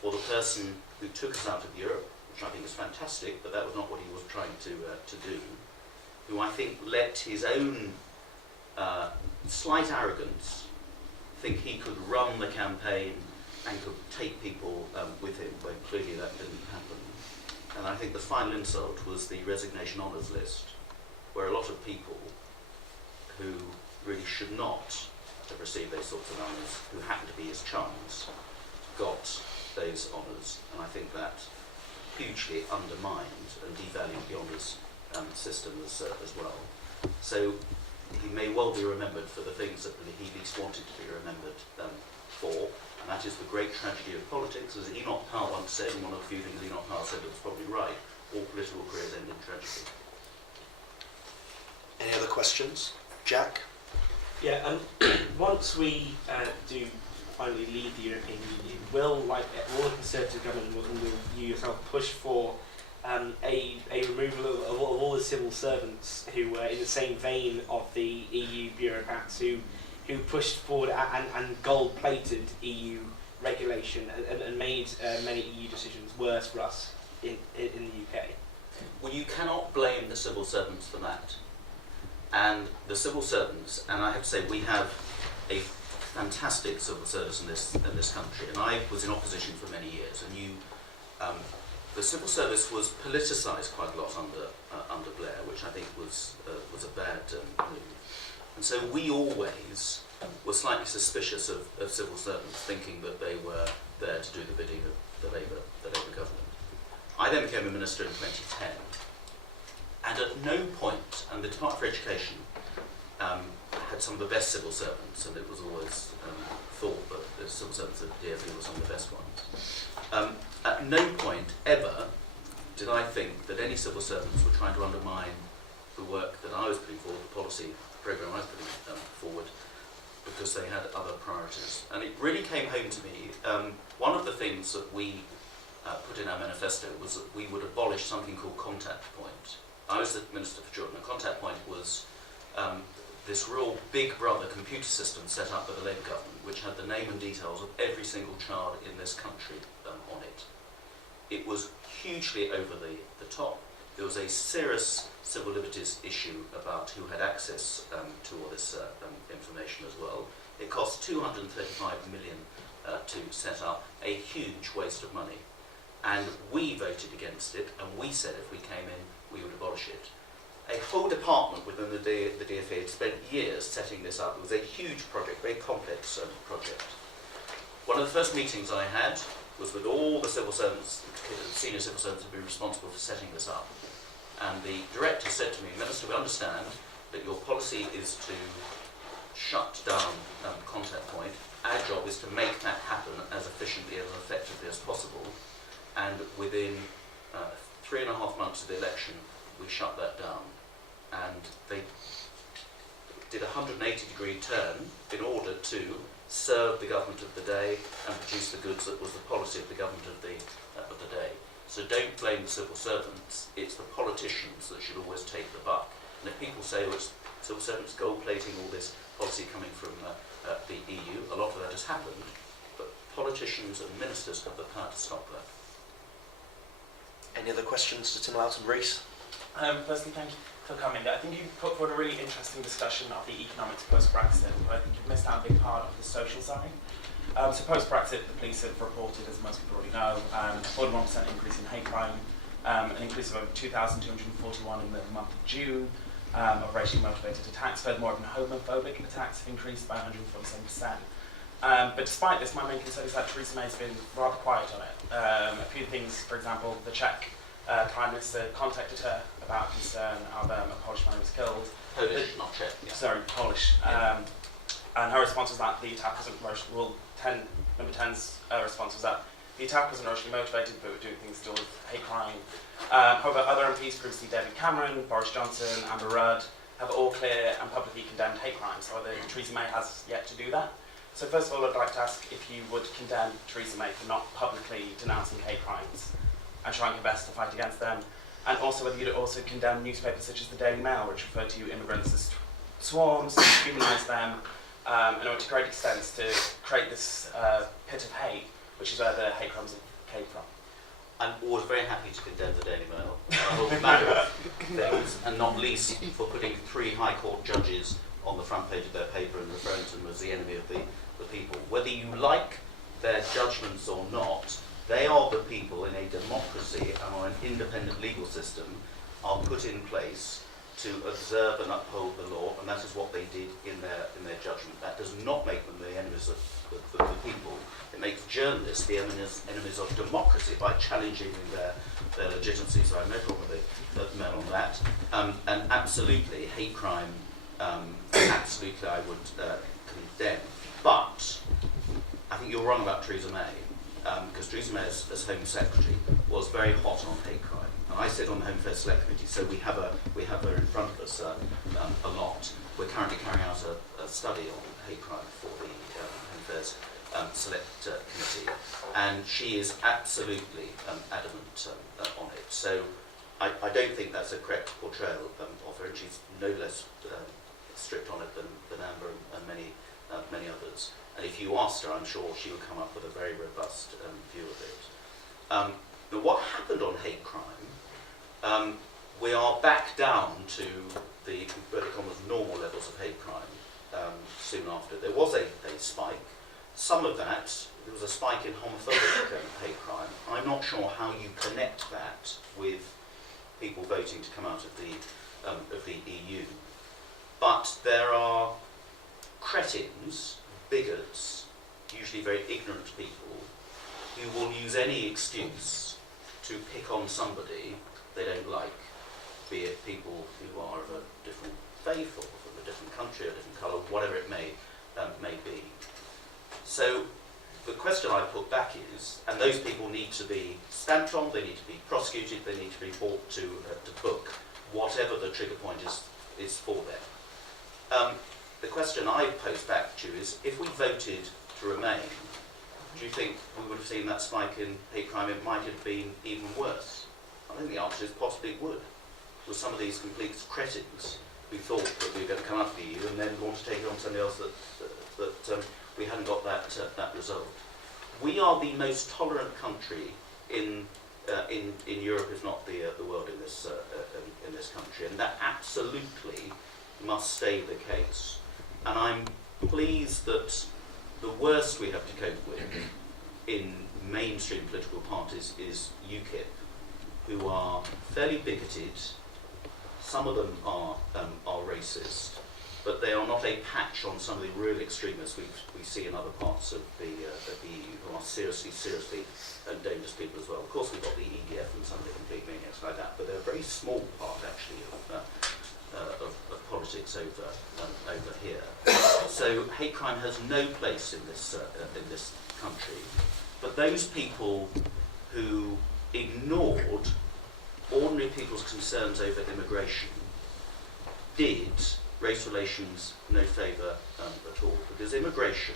for the person who took us out of Europe, which I think is fantastic, but that was not what he was trying to do, who I think let his own slight arrogance think he could run the campaign and could take people with him, when clearly that didn't happen. And I think the final insult was the resignation honours list, where a lot of people who really should not have received those sorts of honours, who happened to be his chums, got those honours. And I think that hugely undermined and devalued the honours system as well. So he may well be remembered for the things that he least wanted to be remembered for, and that is the great tragedy of politics. As Enoch Powell once said, and one of the few things Enoch Powell said that was probably right, all political careers end in tragedy. Any other questions? Jack? Yeah, and once we do finally leave the European Union, will the Conservative government, will you yourself push for a removal of all the civil servants who were in the same vein of the EU bureaucrats who pushed forward and gold-plated EU regulation and made many EU decisions worse for us in the UK? Well, you cannot blame the civil servants for that. And the civil servants, and I have to say we have a fantastic civil service in this country, and I was in opposition for many years, and the civil service was politicised quite a lot under Blair, which I think was a bad move. And so we always were slightly suspicious of civil servants, thinking that they were there to do the bidding of the Labour government. I then became a minister in 2010, and at no point, and the Department for Education had some of the best civil servants, and it was always thought that the civil servants at DfE were some of the best ones. At no point ever did I think that any civil servants were trying to undermine the work that I was putting forward, the policy programme I was putting forward, because they had other priorities. And it really came home to me. One of the things that we put in our manifesto was that we would abolish something called Contact Point. I was the Minister for Children, and Contact Point was this real big brother computer system set up by the Labour government, which had the name and details of every single child in this country on it. It was hugely over the top. There was a serious civil liberties issue about who had access to all this information as well. It cost £235 million to set up, a huge waste of money. And we voted against it, and we said if we came in, we would abolish it. A whole department within the DfE had spent years setting this up. It was a huge project, very complex project. One of the first meetings I had was with all the civil servants, senior civil servants who would be responsible for setting this up. And the director said to me, Minister, we understand that your policy is to shut down Contact Point. Our job is to make that happen as efficiently and effectively as possible. And within 3.5 months of the election, we shut that down. And they did a 180-degree turn in order to serve the government of the day and produce the goods that was the policy of the government of the day. So don't blame the civil servants, it's the politicians that should always take the buck. And if people say, well, it's civil servants gold-plating all this policy coming from the EU, a lot of that has happened, but politicians and ministers have the power to stop that. Any other questions to Tim Loughton, Rees? Firstly, thank you for coming. I think you put forward a really interesting discussion of the economics post-Brexit, but I think you've missed out a big part of the social side. So post-Brexit, the police have reported, as most people already know, a 41% increase in hate crime, an increase of over 2,241 in the month of June, of racially motivated attacks. Furthermore, even homophobic attacks have increased by 147%. But despite this, my main concern is that Theresa May has been rather quiet on it. A few things, for example, the Czech Prime Minister contacted her about concern of a Polish man who was killed. Polish, not Czech. Yeah. Sorry, Polish. Yeah. And her response was that the attack wasn't number 10's response was that the attack wasn't racially motivated, but were doing things to do with hate crime. However, other MPs, previously David Cameron, Boris Johnson, Amber Rudd, have all clear and publicly condemned hate crimes. However, Theresa May has yet to do that. So first of all, I'd like to ask if you would condemn Theresa May for not publicly denouncing hate crimes and trying her best to fight against them. and also whether you'd also condemn newspapers such as the Daily Mail, which refer to immigrants as swarms, humanise them, and to great extents to create this pit of hate, which is where the hate crimes came from. I'm always very happy to condemn the Daily Mail on a whole matter of things, and not least for putting 3 High Court judges on the front page of their paper and referring to them as the enemy of the people. Whether you like their judgments or not, they are the people in a democracy and on an independent legal system are put in place to observe and uphold the law, and that is what they did in their judgment. That does not make them the enemies of the people. It makes journalists the enemies of democracy by challenging their legitimacy. So I have no problem with the men on that. And absolutely, hate crime, absolutely I would condemn. But I think you're wrong about Theresa May, because Theresa May, as Home Secretary, was very hot on hate crime. And I sit on the Home Affairs Select Committee, so we have her in front of us a lot. We're currently carrying out a study on hate crime for the Home Affairs Select Committee, and she is absolutely adamant on it. So I don't think that's a correct portrayal of her, and she's no less strict on it than Amber and many others. And if you asked her, I'm sure she would come up with a very robust view of it. But what happened on hate crime, we are back down to the normal levels of hate crime soon after. There was a spike. Some of that, there was a spike in homophobic hate crime. I'm not sure how you connect that with people voting to come out of the EU. But there are cretins, bigots, usually very ignorant people, who will use any excuse to pick on somebody they don't like, be it people who are of a different faith or from a different country, a different colour, whatever it may be. So the question I put back is, and those people need to be stamped on, they need to be prosecuted, they need to be brought to book, whatever the trigger point is for them. The question I pose back to you is, if we voted to remain, do you think we would have seen that spike in hate crime? It might have been even worse. I think the answer is possibly it would. With some of these complete cretins who thought that we were going to come out of the EU and then want to take it on to somebody else that we hadn't got that result. We are the most tolerant country in Europe, if not the world, in this country, and that absolutely must stay the case. And I'm pleased that the worst we have to cope with in mainstream political parties is UKIP, who are fairly bigoted. Some of them are racist, but they are not a patch on some of the real extremists we see in other parts of the EU, who are seriously dangerous people as well. Of course, we've got the EDF and some of the complete maniacs like that, but they're a very small part actually of politics over here. So hate crime has no place in this country. But those people who ignored ordinary people's concerns over immigration did race relations no favour at all, because immigration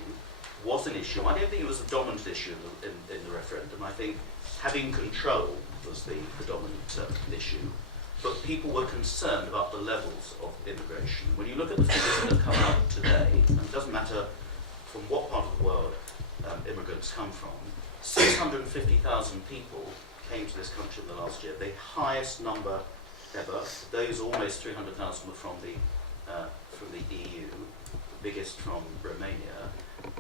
was an issue. I don't think it was the dominant issue in the referendum. I think having control was the dominant issue. But people were concerned about the levels of immigration. When you look at the figures that have come out today, and it doesn't matter from what part of the world immigrants come from, 650,000 people came to this country in the last year, the highest number ever. Those almost 300,000 were from the EU, the biggest from Romania,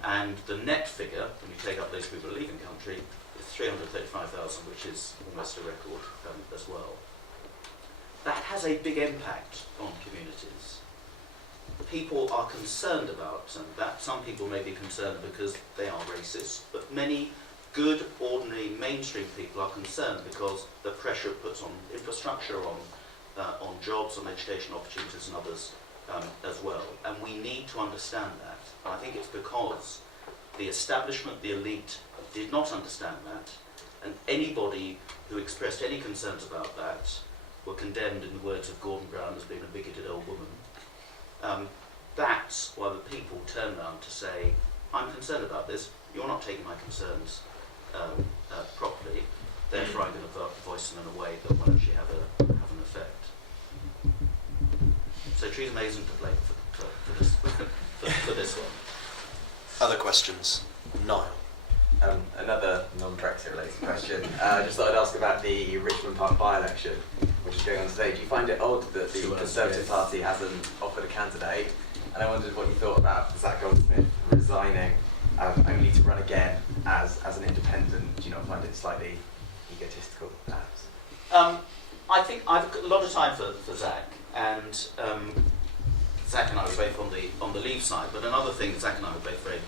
and the net figure, when you take up those people leaving the country, is 335,000, which is almost a record as well. That has a big impact on communities. People are concerned about that. Some people may be concerned because they are racist, but many good, ordinary, mainstream people are concerned because the pressure it puts on infrastructure, on jobs, on education opportunities and others as well. And we need to understand that. And I think it's because the establishment, the elite, did not understand that, and anybody who expressed any concerns about that were condemned, in the words of Gordon Brown, as being a bigoted old woman. That's why the people turn around to say, I'm concerned about this, you're not taking my concerns properly. therefore I'm going to voice them in a way that will actually have an effect. So Theresa May isn't to blame for this for this one. Other questions? Niall. Another non-Brexit related question. I just thought I'd ask about the Richmond Park by-election, which is going on today. Do you find it odd that the Conservative Party hasn't offered a candidate? And I wondered what you thought about Zach Goldsmith resigning only to run again as an independent. Do you not find it slightly egotistical, perhaps? I think I've got a lot of time for Zach, and Zach and I were both on the Leave side, but another thing Zach and I were both very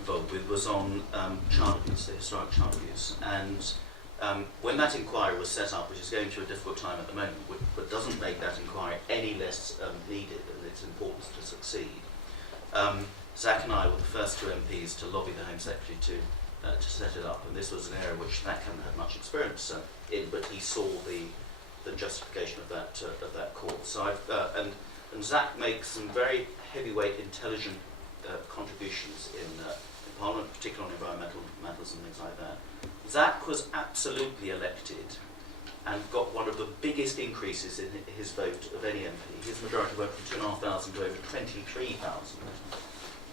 involved with was on child abuse, the historic child abuse. And when that inquiry was set up, which is going through a difficult time at the moment, but doesn't make that inquiry any less needed and its importance to succeed, Zach and I were the first two MPs to lobby the Home Secretary to set it up. And this was an area which Zach hadn't had much experience in, but he saw the justification of that cause. So and Zach makes some very heavyweight, intelligent contributions in Parliament, particularly on environmental matters and things like that. Zach was absolutely elected and got one of the biggest increases in his vote of any MP. His majority went from 2,500 to over 23,000.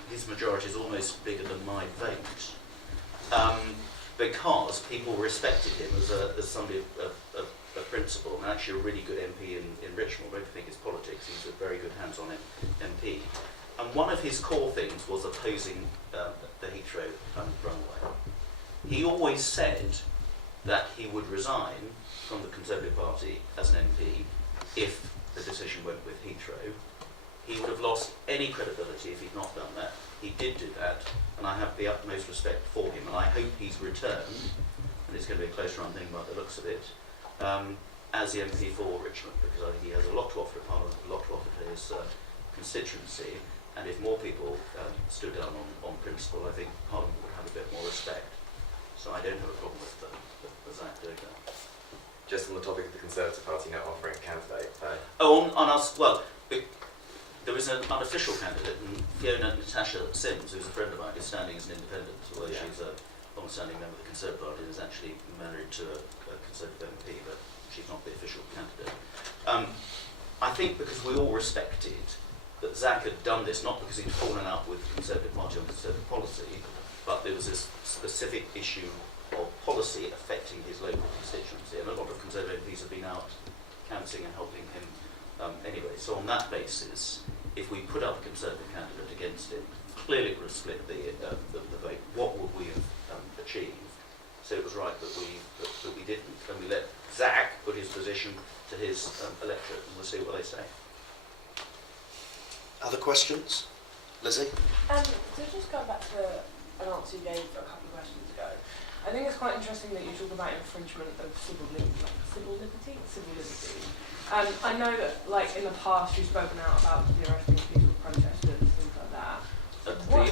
His majority is almost bigger than my vote, because people respected him as somebody of principle, and actually a really good MP in Richmond. I don't think it's politics. He's a very good hands-on MP. And one of his core things was opposing the Heathrow runway. He always said that he would resign from the Conservative Party as an MP if the decision went with Heathrow. He would have lost any credibility if he'd not done that. He did do that, and I have the utmost respect for him, and I hope he's returned, and it's going to be a close run thing by the looks of it, as the MP for Richmond, because I think he has a lot to offer at Parliament, a lot to offer to his constituency. And if more people stood down on principle, I think Parliament would have a bit more respect. So I don't have a problem with Zach doing that. Just on the topic of the Conservative Party not offering a candidate. On us, well, there is an unofficial candidate, and Fiona Natasha Sims, who's a friend of mine, is standing as an independent, although she's a long-standing member of the Conservative Party and is actually married to a Conservative MP, but she's not the official candidate. I think because we all respected that Zach had done this, not because he'd fallen out with the Conservative Party on Conservative policy, but there was this specific issue of policy affecting his local constituency, and a lot of Conservative MPs have been out canvassing and helping him anyway. So on that basis, if we put up a Conservative candidate against him, clearly it would have split the vote. What would we have achieved? So it was right that we didn't, and we let Zach put his position to his electorate, and we'll see what they say. Other questions? Lizzie? So just going back to an answer you gave a couple of questions ago, I think it's quite interesting that you talk about infringement of civil liberty. I know that, like, in the past you've spoken out about the arresting of peaceful protesters, things like that.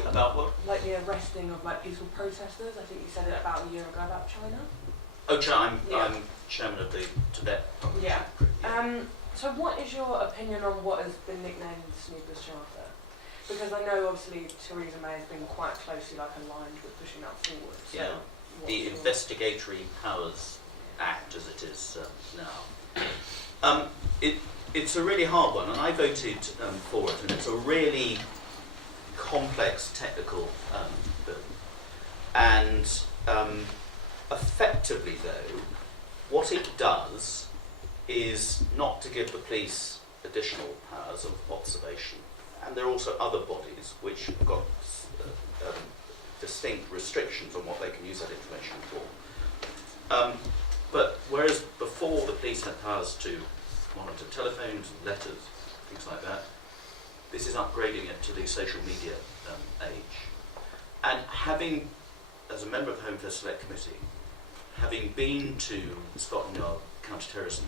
About what? Like the arresting of peaceful protesters. I think you said it about a year ago about China. Oh, I'm chairman of the Tibet Parliament. Yeah. So what is your opinion on what has been nicknamed the Snoopers Charter? Because I know obviously Theresa May has been quite closely aligned with pushing that forward. So Yeah, the Investigatory Powers Act as it is now. It's a really hard one, and I voted for it, and it's a really complex technical bill. And effectively though, what it does is not to give the police additional powers of observation. And there are also other bodies which have got distinct restrictions on what they can use that information for. But whereas before the police had powers to monitor telephones, letters, things like that, this is upgrading it to the social media age. And having, as a member of the Home Affairs Select Committee, having been to Scotland Yard Counter-Terrorism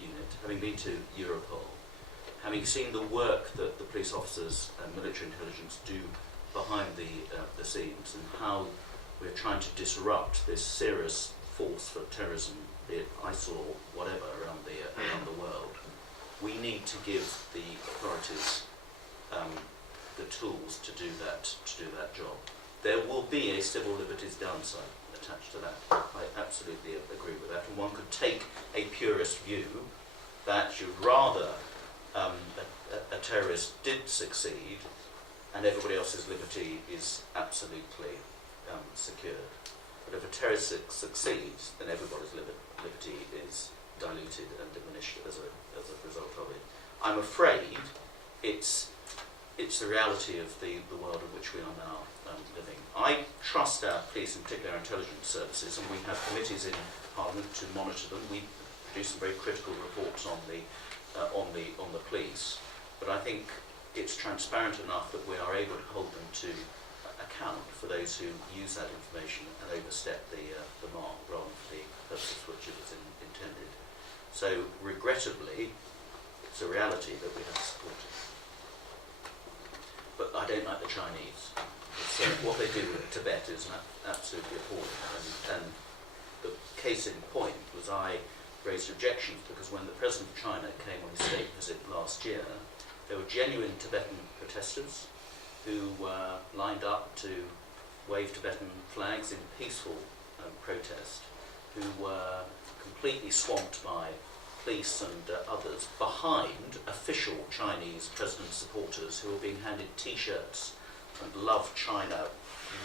Unit, having been to Europol, having seen the work that the police officers and military intelligence do behind the scenes, and how we're trying to disrupt this serious force for terrorism, be it ISIL or whatever, around the world, we need to give the authorities the tools to do that job. There will be a civil liberties downside. attached to that. I absolutely agree with that. And one could take a purist view that you'd rather a terrorist did succeed and everybody else's liberty is absolutely secured. But if a terrorist succeeds, then everybody's liberty is diluted and diminished as a result of it. I'm afraid it's the reality of the world in which we are now living. I trust our police, in particular our intelligence services, and we have committees in Parliament to monitor them. We produce some very critical reports on the police, but I think it's transparent enough that we are able to hold them to account for those who use that information and overstep the mark rather than for the purpose for which it was intended. So, regrettably, it's a reality that we have to support it. But I don't like the Chinese. What they do with Tibet is absolutely appalling. And the case in point was I raised objections because when the President of China came on his state visit last year, there were genuine Tibetan protesters who lined up to wave Tibetan flags in peaceful protest, who were completely swamped by police and others behind official Chinese president supporters who were being handed T-shirts and Love China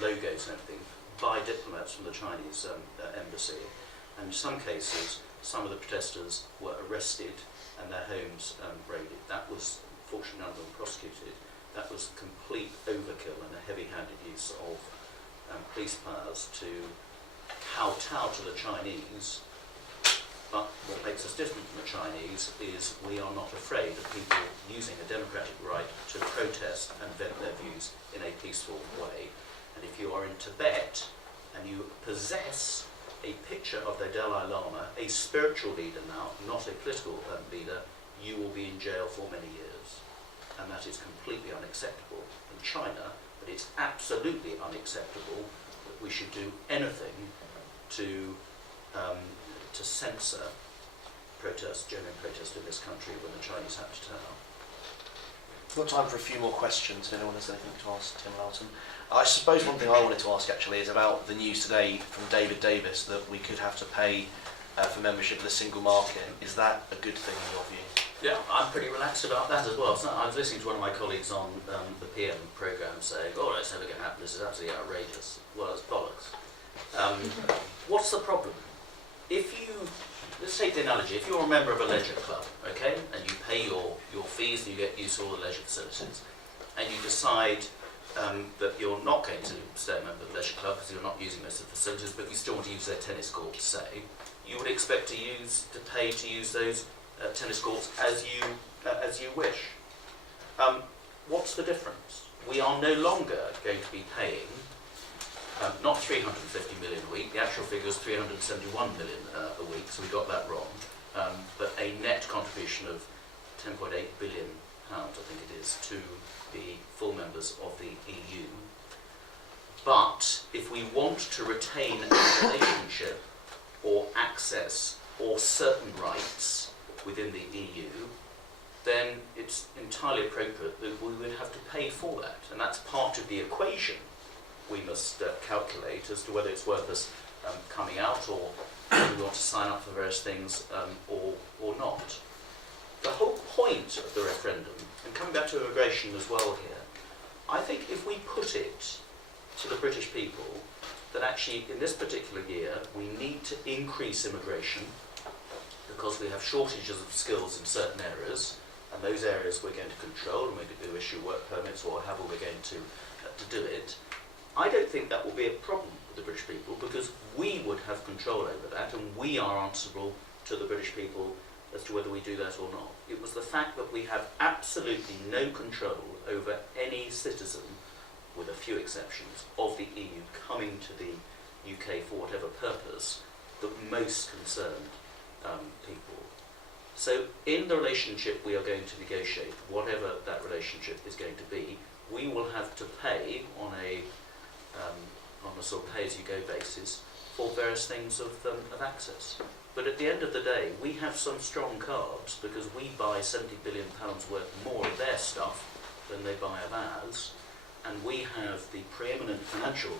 logos and everything by diplomats from the Chinese embassy. And in some cases, some of the protesters were arrested and their homes raided. That was, fortunately, none of them prosecuted. That was complete overkill and a heavy-handed use of police powers to kowtow to the Chinese. But what makes us different from the Chinese is we are not afraid of people using a democratic right to protest and vent their views in a peaceful way. And if you are in Tibet and you possess a picture of the Dalai Lama, a spiritual leader now, not a political leader, you will be in jail for many years. And that is completely unacceptable in China, but it's absolutely unacceptable that we should do anything to censor protests, genuine protests in this country when the Chinese have to turn up. We've got time for a few more questions if anyone has anything to ask Tim Loughton. I suppose one thing I wanted to ask actually is about the news today from David Davis that we could have to pay for membership of the single market. Is that a good thing in your view? Yeah, I'm pretty relaxed about that as well. So I was listening to one of my colleagues on the PM programme saying, oh, that's never going to happen, this is absolutely outrageous. Well, it's bollocks. What's the problem? If you, let's take the analogy, if you're a member of a leisure club, okay, and you pay your fees and you get used to all the leisure facilities, and you decide that you're not going to stay a member of the leisure club because you're not using most of the facilities, but you still want to use their tennis courts, say, you would expect to pay to use those tennis courts as you wish. What's the difference? We are no longer going to be paying not 350 million a week, the actual figure is 371 million a week, so we got that wrong, but a net contribution of 10.8 billion pounds, I think it is, to the full members of the EU. But if we want to retain a relationship or access or certain rights within the EU, then it's entirely appropriate that we would have to pay for that, and that's part of the equation we must calculate as to whether it's worth us coming out or whether we want to sign up for various things or not. The whole point of the referendum, and coming back to immigration as well here, I think if we put it to the British people that actually in this particular year we need to increase immigration because we have shortages of skills in certain areas, and those areas we're going to control and we're going to issue work permits or however we're going to do it. I don't think that will be a problem with the British people because we would have control over that and we are answerable to the British people as to whether we do that or not. It was the fact that we have absolutely no control over any citizen, with a few exceptions, of the EU coming to the UK for whatever purpose that most concerned people. So in the relationship we are going to negotiate, whatever that relationship is going to be, we will have to pay on a sort of pay-as-you-go basis for various things of access. But at the end of the day, we have some strong cards because we buy £70 billion worth more of their stuff than they buy of ours, and we have the preeminent financial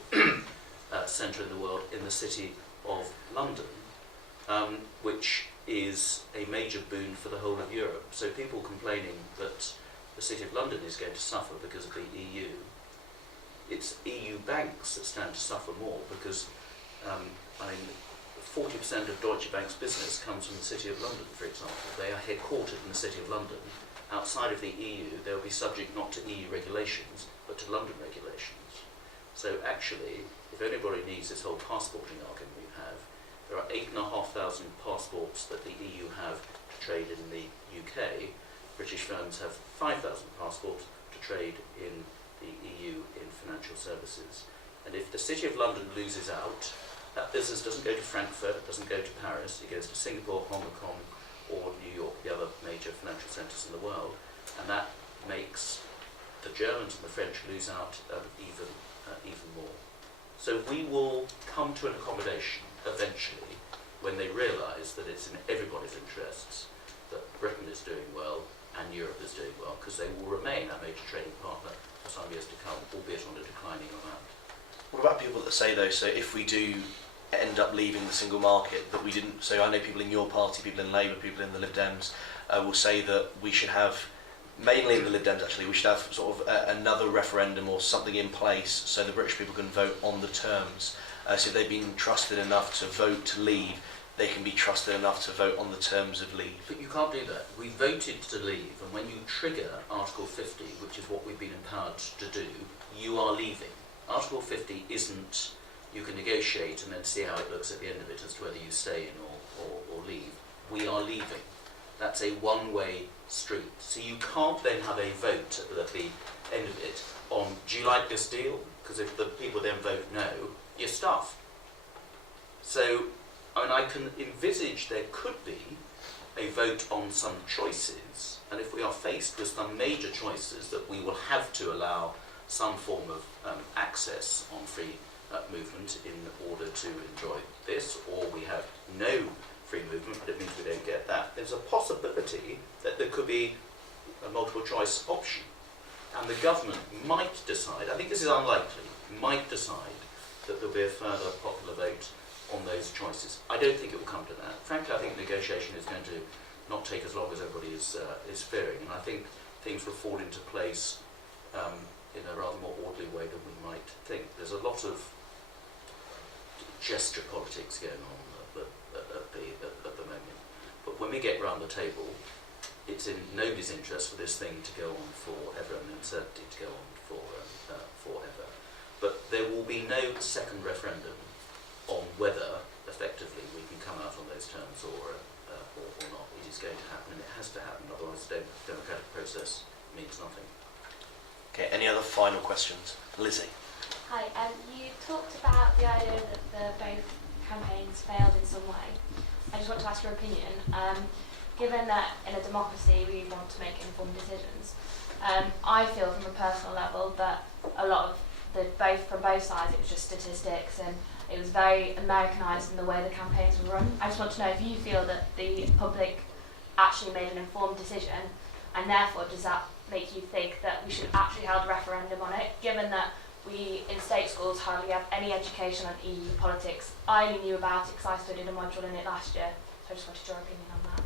centre in the world in the city of London, which is a major boon for the whole of Europe. So people complaining that the City of London is going to suffer because of the EU, it's EU banks that stand to suffer more because 40% of Deutsche Bank's business comes from the City of London, for example. They are headquartered in the City of London. Outside of the EU, they will be subject not to EU regulations, but to London regulations. So actually, if anybody needs this whole passporting argument we have, there are 8,500 passports that the EU have to trade in the UK. British firms have 5,000 passports to trade in the EU in financial services. And if the City of London loses out, that business doesn't go to Frankfurt, it doesn't go to Paris, it goes to Singapore, Hong Kong, or New York, the other major financial centres in the world. And that makes the Germans and the French lose out even more. So we will come to an accommodation eventually when they realise that it's in everybody's interests that Britain is doing well and Europe is doing well, because they will remain our major trading partner for some years to come, albeit on a declining amount. What about people that say, though, so if we do end up leaving the single market, that we didn't, so I know people in your party, people in Labour, people in the Lib Dems, will say that we should have, mainly in the Lib Dems actually, we should have sort of another referendum or something in place so the British people can vote on the terms. So if they've been trusted enough to vote to leave, they can be trusted enough to vote on the terms of leave. But you can't do that. We voted to leave, and when you trigger Article 50, which is what we've been empowered to do, you are leaving. Article 50 isn't, you can negotiate and then see how it looks at the end of it as to whether you stay in or leave. We are leaving. That's a one-way street. So you can't then have a vote at the end of it on, do you like this deal? Because if the people then vote no, you're stuffed. So, I can envisage there could be a vote on some choices, and if we are faced with some major choices that we will have to allow some form of access on free movement in order to enjoy this, or we have no free movement, but it means we don't get that, there's a possibility that there could be a multiple choice option. And the government might decide, I think this is unlikely, might decide that there'll be a further popular vote on those choices. I don't think it will come to that. Frankly, I think negotiation is going to not take as long as everybody is fearing, and I think things will fall into place in a rather more orderly way than we might think. There's a lot of gesture politics going on at the moment, but when we get round the table, it's in nobody's interest for this thing to go on forever and uncertainty to go on forever. But there will be no second referendum on whether, effectively, we can come out on those terms or not. It is going to happen, and it has to happen, otherwise the democratic process means nothing. Okay, any other final questions? Lizzie. Hi, you talked about the idea that both campaigns failed in some way. I just want to ask your opinion. Given that in a democracy we want to make informed decisions, I feel from a personal level that a lot of from both sides it was just statistics and it was very Americanised in the way the campaigns were run. I just want to know if you feel that the public actually made an informed decision, and therefore does that make you think that we should actually hold a referendum on it, given that we in state schools hardly have any education on EU politics. I only knew about it because I studied a module in it last year, so I just wanted your opinion on that.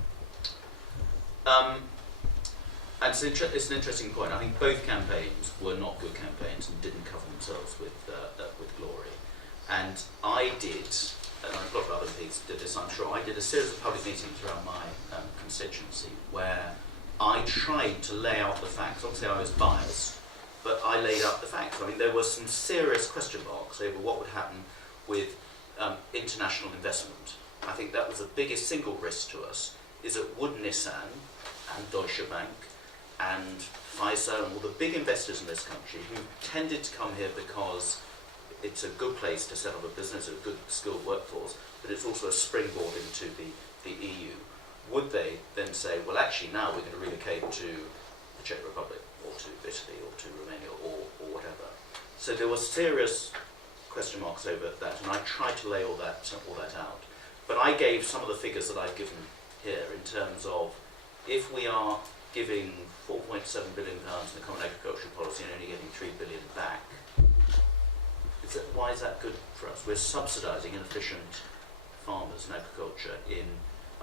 And it's an interesting point. I think both campaigns were not good campaigns and didn't cover themselves with glory. And I did, and a lot of other people did this, I'm sure, I did a series of public meetings around my constituency where I tried to lay out the facts. Obviously I was biased, but I laid out the facts. I mean, there were some serious question marks over what would happen with international investment. I think that was the biggest single risk to us, is that would Nissan and Deutsche Bank and Pfizer and all the big investors in this country who tended to come here because it's a good place to set up a business, a good skilled workforce, but it's also a springboard into the EU. Would they then say, well, actually now we're going to relocate to the Czech Republic or to Italy or to Romania or whatever? So there were serious question marks over that, and I tried to lay all that out. But I gave some of the figures that I've given here in terms of if we are giving £4.7 billion in the Common Agricultural Policy and only getting £3 billion back, why why is that good for us? We're subsidising inefficient farmers and agriculture in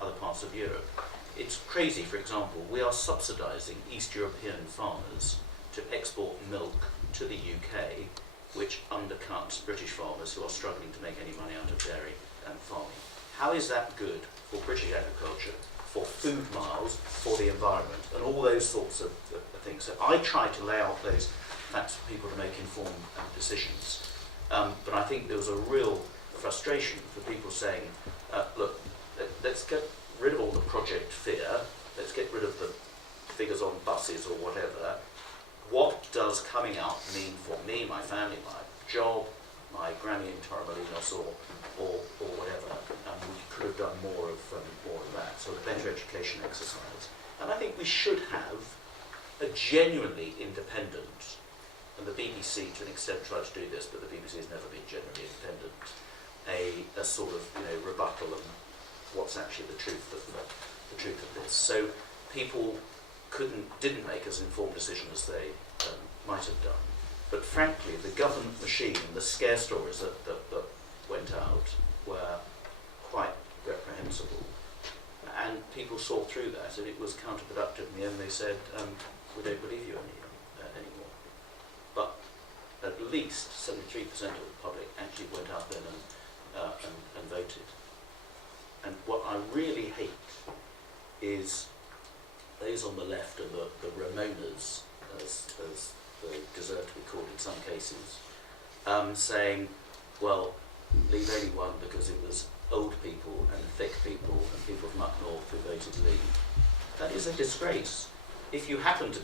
other parts of Europe. It's crazy, for example, we are subsidising East European farmers to export milk to the UK, which undercuts British farmers who are struggling to make any money out of dairy and farming. How is that good for British agriculture, for food miles, for the environment, and all those sorts of things? So I try to lay out those facts for people to make informed decisions. But I think there was a real frustration for people saying, look, let's get rid of all the project fear, let's get rid of the figures on buses or whatever. What does coming out mean for me, my family, my job, my Grammy in Torremolinos or whatever? And we could have done more of that, so a better education exercise. And I think we should have a genuinely independent, and the BBC to an extent tried to do this, but the BBC has never been genuinely independent, a sort of rebuttal of what's actually the truth of this. So people didn't make as informed decisions as they might have done. But frankly, the government machine, the scare stories that went out were quite reprehensible. And people saw through that, and it was counterproductive. In the end, they said, we don't believe you anymore. But at least 73% of the public actually went out then and voted. And what I really hate is those on the left and the Ramonas, as they deserve to be called in some cases, saying, well, Leave only won because it was old people and thick people and people from up north who voted Leave. That is a disgrace. If you happen to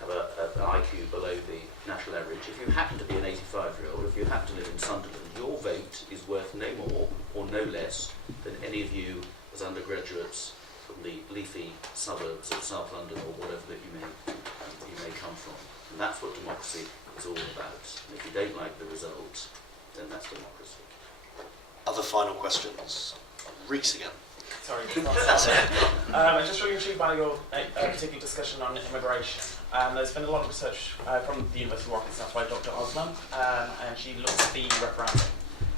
have an IQ below the national average, if you happen to be an 85-year-old, if you happen to live in Sunderland, your vote is worth no more or no less than any of you as undergraduates from the leafy suburbs of South London or whatever that you may come from. And that's what democracy is all about. And if you don't like the result, then that's democracy. Other final questions? Reese again. Sorry, I'm just really intrigued by your particular discussion on immigration. There's been a lot of research from the University of Warwick itself by Dr. Osman, and she looks at the referendum.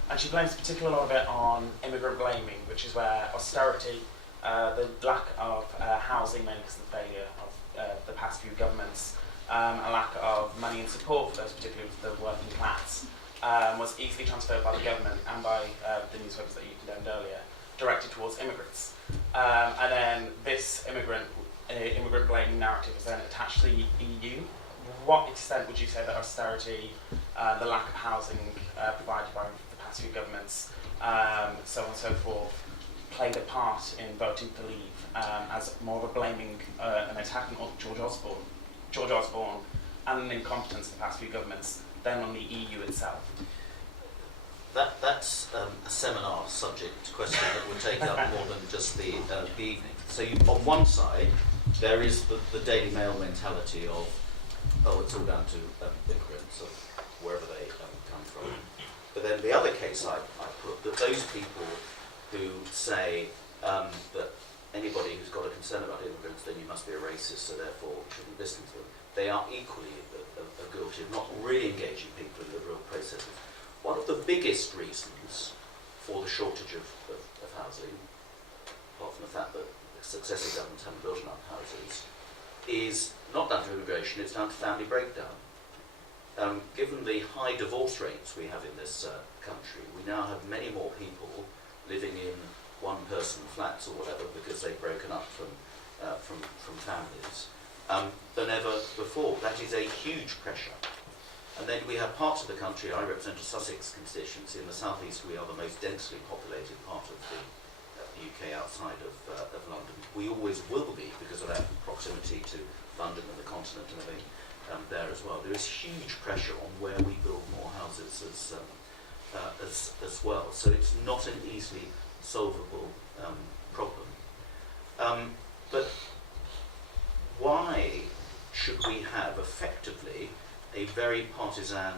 And she blames particularly a lot of it on immigrant blaming, which is where austerity, the lack of housing, mainly because of the failure of the past few governments, a lack of money and support for those, particularly the working class, was easily transferred by the government and by the newspapers that you condemned earlier, directed towards immigrants. And then this immigrant blaming narrative is then attached to the EU. What extent would you say that austerity, the lack of housing provided by the past few governments, so on and so forth, played a part in voting to Leave as more of a blaming, an attack on George Osborne, and an incompetence of the past few governments than on the EU itself? That's a seminar subject question that would take up more than just the evening. So on one side, there is the Daily Mail mentality of, oh, it's all down to immigrants of wherever they come from. But then the other case I put, that those people who say that anybody who's got a concern about immigrants, then you must be a racist, so therefore you shouldn't listen to them. They are equally guilty of not really engaging people in the real processes. One of the biggest reasons for the shortage of housing, apart from the fact that successive governments haven't built enough houses, is not down to immigration, it's down to family breakdown. Given the high divorce rates we have in this country, we now have many more people living in one-person flats or whatever because they've broken up from families than ever before. That is a huge pressure. And then we have parts of the country, I represent a Sussex constituency, in the southeast we are the most densely populated part of the UK outside of London. We always will be because of our proximity to London and the continent and everything there as well. There is huge pressure on where we build more houses as well. So it's not an easily solvable problem. But why should we have effectively a very partisan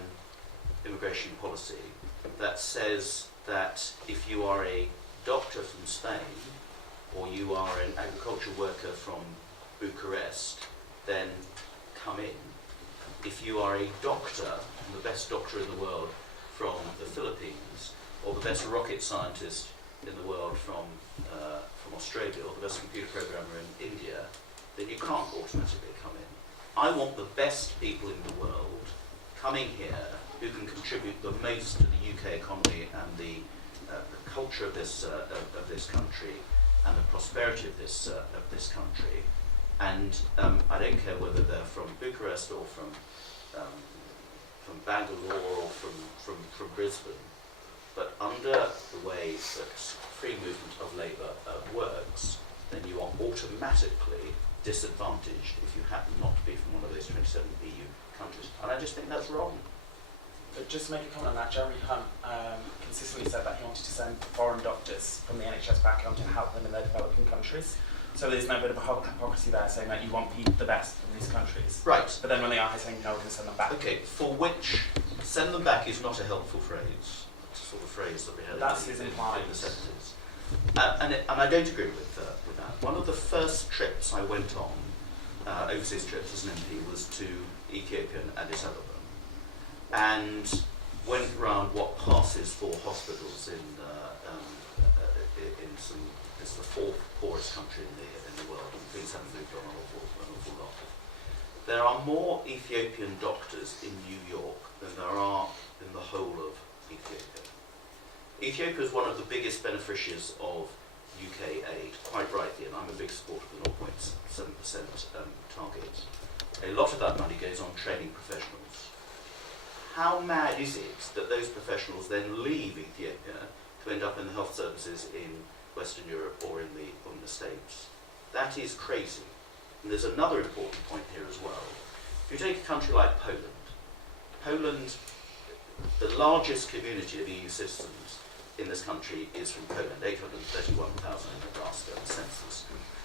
immigration policy that says that if you are a doctor from Spain or you are an agricultural worker from Bucharest, then come in. If you are a doctor, the best doctor in the world, from the Philippines, or the best rocket scientist in the world from Australia, or the best computer programmer in India, then you can't automatically come in. I want the best people in the world coming here who can contribute the most to the UK economy and the culture of this country and the prosperity of this country. And I don't care whether they're from Bucharest or from Bangalore or from Brisbane, but under the way that free movement of labour works, then you are automatically disadvantaged if you happen not to be from one of those 27 EU countries. And I just think that's wrong. But just to make a comment on that, Jeremy Hunt consistently said that he wanted to send foreign doctors from the NHS back home to help them in their developing countries. So there's no bit of a hypocrisy there saying that you want the best from these countries. Right. But then when they are here saying, no, we're going to send them back. Okay, for which send them back is not a helpful phrase. It's a sort of phrase that we had in the 70s. And I don't agree with that. One of the first trips I went on, overseas trips as an MP, was to Ethiopia and Addis Ababa, and went around what passes for hospitals in some. It's the fourth poorest country in the world, and things haven't moved on an awful lot. There are more Ethiopian doctors in New York than there are in the whole of Ethiopia. Ethiopia is one of the biggest beneficiaries of UK aid, quite rightly, and I'm a big supporter of the 0.7% target. A lot of that money goes on training professionals. How mad is it that those professionals then leave Ethiopia to end up in the health services in Western Europe or in the States? That is crazy. And there's another important point here as well. If you take a country like Poland, the largest community of EU citizens in this country is from Poland, 831,000 in the last census.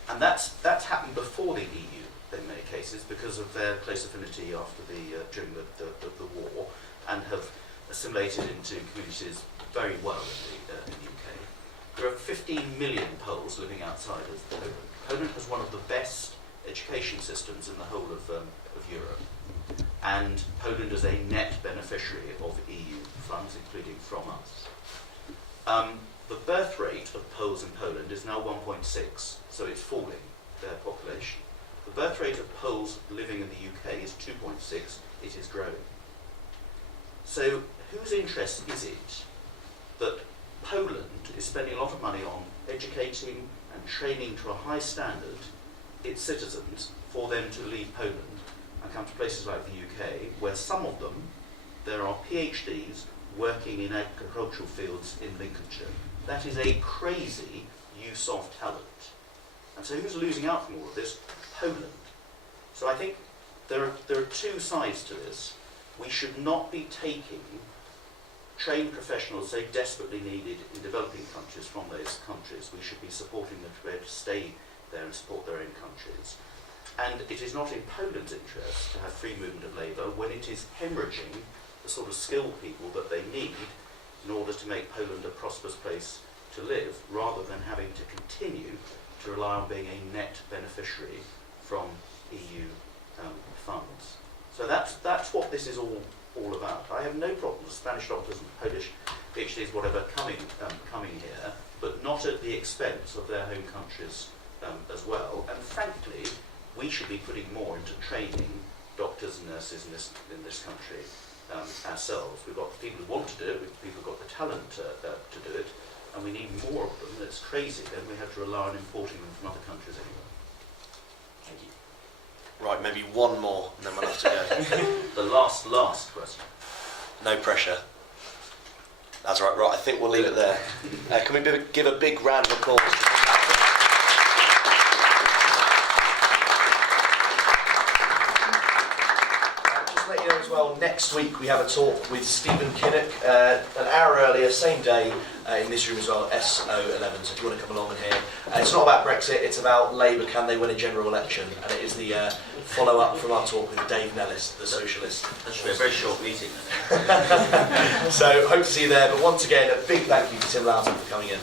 And that's happened before the EU in many cases because of their close affinity after during the war, and have assimilated into communities very well in the UK. There are 15 million Poles living outside of Poland. Poland has one of the best education systems in the whole of Europe, and Poland is a net beneficiary of EU funds, including from us. The birth rate of Poles in Poland is now 1.6, so it's falling, their population. The birth rate of Poles living in the UK is 2.6, it is growing. So whose interest is it that Poland is spending a lot of money on educating and training to a high standard its citizens for them to leave Poland and come to places like the UK, where some of them, there are PhDs working in agricultural fields in Lincolnshire. That is a crazy use of talent. And so who's losing out from all of this? Poland. So I think there are two sides to this. We should not be taking trained professionals so desperately needed in developing countries from those countries. We should be supporting them to be able to stay there and support their own countries. And it is not in Poland's interest to have free movement of labour when it is hemorrhaging the sort of skilled people that they need in order to make Poland a prosperous place to live, rather than having to continue to rely on being a net beneficiary from EU funds. So that's what this is all about. I have no problem with Spanish doctors and Polish PhDs, whatever, coming here, but not at the expense of their home countries as well. And frankly, we should be putting more into training doctors and nurses in this country ourselves. We've got people who want to do it, people who've got the talent to do it, and we need more of them. It's crazy, then we have to rely on importing them from other countries anyway. Thank you. Right, maybe one more, and then we'll have to go. The last question. No pressure. That's right. Right, I think we'll leave it there. Can we give a big round of applause? Just let you know as well, next week we have a talk with Stephen Kinnock, an hour earlier, same day, in this room as well, SO11, so if you want to come along and hear. It's not about Brexit, it's about Labour, can they win a general election? And it is the follow-up from our talk with Dave Nellis, the socialist. That should be a very short meeting. So, hope to see you there, but once again, a big thank you to Tim Loughton for coming in.